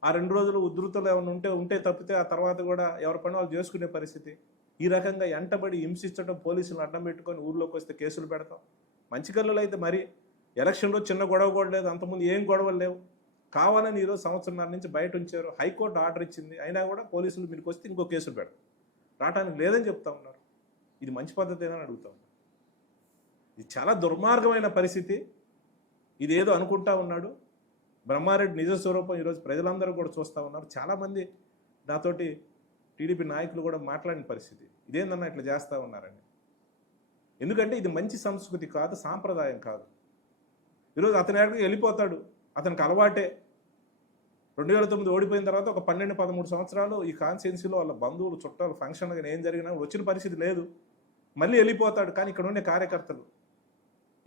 ఆ 2 రోజులు ఉధృతలు ఏమైనా ఉంటే తప్పితే ఆ తర్వాత కూడా ఎవరి పని వాళ్ళు చేసుకునే పరిస్థితి. ఈ రకంగా ఎంటబడి హింసించడం, పోలీసులను అడ్డం పెట్టుకొని ఊర్లోకి వస్తే కేసులు పెడతాం. మంచి కళ్ళలో అయితే మరి ఎలక్షన్లో చిన్న గొడవ కూడా లేదు, అంతకుముందు ఏం గొడవలు లేవు. కావాలని ఈరోజు సంవత్సరంన్నర నుంచి బయట ఉంచారు. హైకోర్టు ఆర్డర్ ఇచ్చింది, అయినా కూడా పోలీసులు మీకు వస్తే ఇంకో కేసులు పెడతాం. రావటానికి లేదని చెప్తా ఉన్నారు. ఇది మంచి పద్ధతేనని అడుగుతా ఉన్నారు. ఇది చాలా దుర్మార్గమైన పరిస్థితి. ఇదేదో అనుకుంటా ఉన్నాడు. బ్రహ్మారెడ్డి నిజ స్వరూపం ఈరోజు ప్రజలందరూ కూడా చూస్తూ ఉన్నారు. చాలామంది నాతోటి టీడీపీ నాయకులు కూడా మాట్లాడిన పరిస్థితి, ఇదేందన్నా ఇట్లా చేస్తూ ఉన్నారని. ఎందుకంటే ఇది మంచి సంస్కృతి కాదు, సాంప్రదాయం కాదు. ఈరోజు అతని ఎక్కడికి వెళ్ళిపోతాడు, అతనికి అలవాటే. 2009 ఓడిపోయిన తర్వాత ఒక 12-13 సంవత్సరాలు ఈ కాన్స్టిట్యున్సీలో వాళ్ళ బంధువులు, చుట్టాలు, ఫంక్షన్గా ఏం జరిగినా వచ్చిన పరిస్థితి లేదు. మళ్ళీ వెళ్ళిపోతాడు. కానీ ఇక్కడ ఉండే కార్యకర్తలు,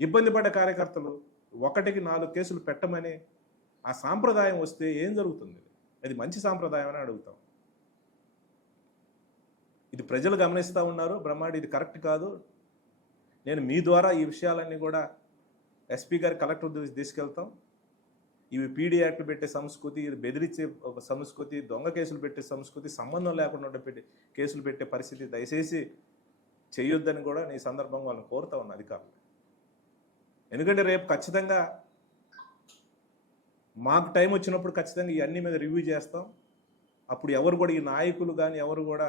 ఇబ్బంది పడ్డ కార్యకర్తలు 1కి 4 కేసులు పెట్టమని ఆ సాంప్రదాయం వస్తే ఏం జరుగుతుంది? అది మంచి సాంప్రదాయం అని అడుగుతాం. ఇది ప్రజలు గమనిస్తూ ఉన్నారు. బ్రహ్మారెడ్డి ఇది కరెక్ట్ కాదు. నేను మీ ద్వారా ఈ విషయాలన్నీ కూడా ఎస్పీ గారి, కలెక్టర్ దృష్టికి తీసుకెళ్తాం. ఇవి పీడీ యాక్ట్ పెట్టే సంస్కృతి, ఇది బెదిరించే ఒక సంస్కృతి, దొంగ కేసులు పెట్టే సంస్కృతి, సంబంధం లేకుండా కేసులు పెట్టే పరిస్థితి దయచేసి చేయొద్దని కూడా ఈ సందర్భంగా వాళ్ళని కోరుతా ఉన్నా అధికారులు. ఎందుకంటే రేపు ఖచ్చితంగా మాకు టైం వచ్చినప్పుడు ఖచ్చితంగా ఈ అన్ని మీద రివ్యూ చేస్తాం. అప్పుడు ఎవరు కూడా, ఈ నాయకులు కానీ ఎవరు కూడా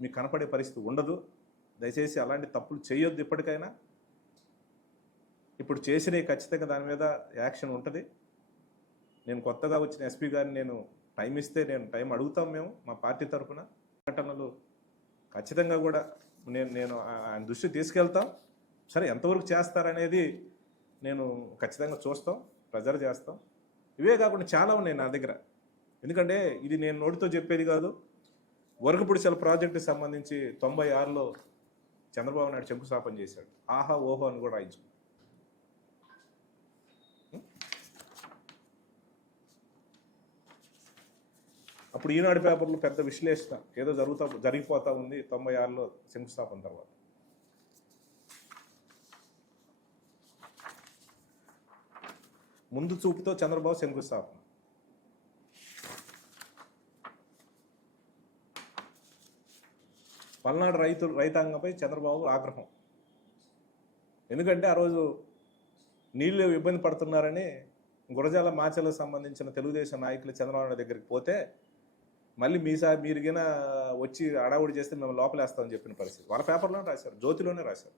మీకు కనపడే పరిస్థితి ఉండదు. దయచేసి అలాంటి తప్పులు చేయొద్దు. ఇప్పటికైనా ఇప్పుడు చేసినవి ఖచ్చితంగా దాని మీద యాక్షన్ ఉంటుంది. నేను కొత్తగా వచ్చిన ఎస్పీ గారిని నేను టైం ఇస్తే నేను టైం అడుగుతాం మేము మా పార్టీ తరఫున. ఘటనలు ఖచ్చితంగా కూడా నేను ఆయన దృష్టి తీసుకెళ్తాం. సరే ఎంతవరకు చేస్తారనేది నేను ఖచ్చితంగా చూస్తాం, ప్రెజర్ చేస్తాం. ఇవే కాకుండా చాలా ఉన్నాయి నా దగ్గర. ఎందుకంటే ఇది నేను నోటితో చెప్పేది కాదు. వరకపుడిసెల ప్రాజెక్టుకి సంబంధించి 96లో చంద్రబాబు నాయుడు శంకుస్థాపన చేశాడు. ఆహా ఓహో అని కూడా రాయించు. అప్పుడు ఈనాడు పేపర్లో పెద్ద విశ్లేషణ ఏదో జరిగిపోతా ఉంది 96లో శంకుస్థాపన తర్వాత. ముందు చూపుతో చంద్రబాబు శంకుస్థాపన. పల్నాడు రైతాంగంపై చంద్రబాబు ఆగ్రహం. ఎందుకంటే ఆ రోజు నీళ్ళు ఇబ్బంది పడుతున్నారని గురజాల మాచలకు సంబంధించిన తెలుగుదేశం నాయకులు చంద్రబాబు నాయుడు దగ్గరికి పోతే మళ్ళీ మీరు గిన వచ్చి అడావుడి చేస్తే మేము లోపలేస్తామని చెప్పిన పరిస్థితి వాళ్ళ పేపర్లోనే రాశారు, జ్యోతిలోనే రాశారు.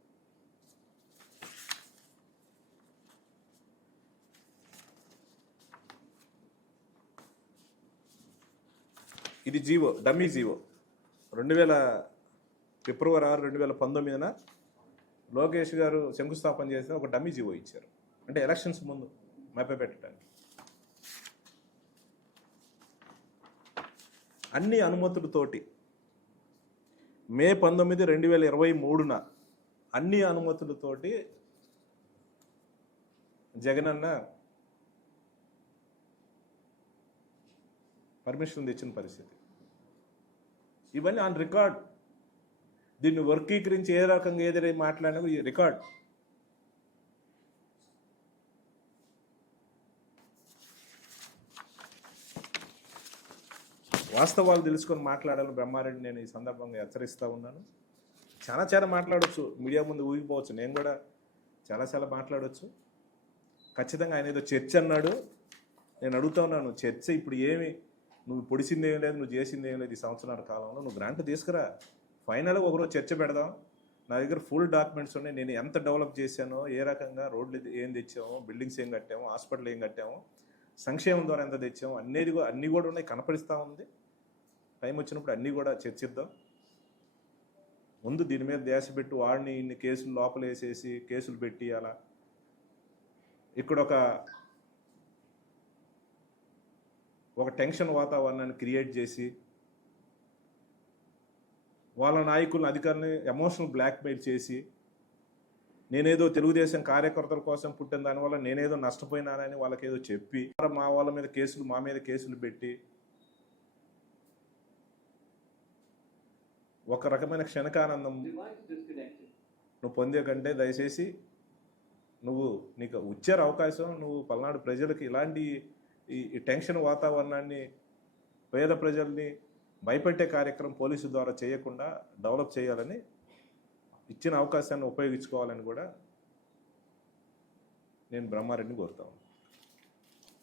ఇది జీవో, డమ్మీ జీవో. ఫిబ్రవరి 6, 2019న లోకేష్ గారు శంకుస్థాపన చేసిన ఒక డమ్మీ జీవో ఇచ్చారు. అంటే ఎలక్షన్స్ ముందు మభ్యపెట్టడానికి. అన్ని అనుమతులతోటి మే 19, 2023న అన్ని అనుమతులతోటి జగనన్న పర్మిషన్ తెచ్చిన పరిస్థితి. ఇవన్నీ ఆన్ రికార్డ్. దీన్ని వర్గీకరించి ఏ రకంగా ఏదైనా మాట్లాడినా ఈ రికార్డ్. వాస్తవాలు తెలుసుకొని మాట్లాడాలని బ్రహ్మారెడ్డి నేను ఈ సందర్భంగా హెచ్చరిస్తూ ఉన్నాను. చాలా మాట్లాడవచ్చు, మీడియా ముందు ఊగిపోవచ్చు. నేను కూడా చాలా మాట్లాడవచ్చు. ఖచ్చితంగా ఆయన ఏదో చర్చ అన్నాడు. నేను అడుగుతా ఉన్నాను, చర్చ ఇప్పుడు ఏమి, నువ్వు పొడిసింది ఏం లేదు, నువ్వు చేసింది ఏం లేదు. ఈ సంవత్సరాల కాలంలో నువ్వు గ్రాంట్ తీసుకురా, ఫైనల్గా ఒకరోజు చర్చ పెడదాం. నా దగ్గర ఫుల్ డాక్యుమెంట్స్ ఉన్నాయి. నేను ఎంత డెవలప్ చేశానో, ఏ రకంగా రోడ్లు ఏం తెచ్చామో, బిల్డింగ్స్ ఏం కట్టామో, హాస్పిటల్ ఏం కట్టామో, సంక్షేమం ద్వారా ఎంత తెచ్చామో అన్నీ కూడా ఉన్నాయి, కనపడిస్తూ ఉంది. టైం వచ్చినప్పుడు అన్నీ కూడా చర్చిద్దాం. ముందు దీని మీద ధ్యాస పెట్టు. వాడిని ఇన్ని కేసులు లోపలేసేసి కేసులు పెట్టి అలా ఇక్కడ ఒక టెన్షన్ వాతావరణాన్ని క్రియేట్ చేసి వాళ్ళ నాయకులను, అధికారులని ఎమోషనల్ బ్లాక్మెయిల్ చేసి నేనేదో తెలుగుదేశం కార్యకర్తల కోసం పుట్టిన దానివల్ల నేనేదో నష్టపోయినానని వాళ్ళకేదో చెప్పి మా వాళ్ళ మీద కేసులు, మా మీద కేసులు పెట్టి ఒక రకమైన క్షణికానందం నువ్వు పొందే కంటే దయచేసి నీకు వచ్చారు అవకాశం. నువ్వు పల్నాడు ప్రజలకి ఇలాంటి ఈ టెన్షన్ వాతావరణాన్ని, పేద ప్రజల్ని భయపెట్టే కార్యక్రమం పోలీసు ద్వారా చేయకుండా డెవలప్ చేయాలని, ఇచ్చిన అవకాశాన్ని ఉపయోగించుకోవాలని కూడా నేను బ్రహ్మారెడ్డిని కోరుతాను.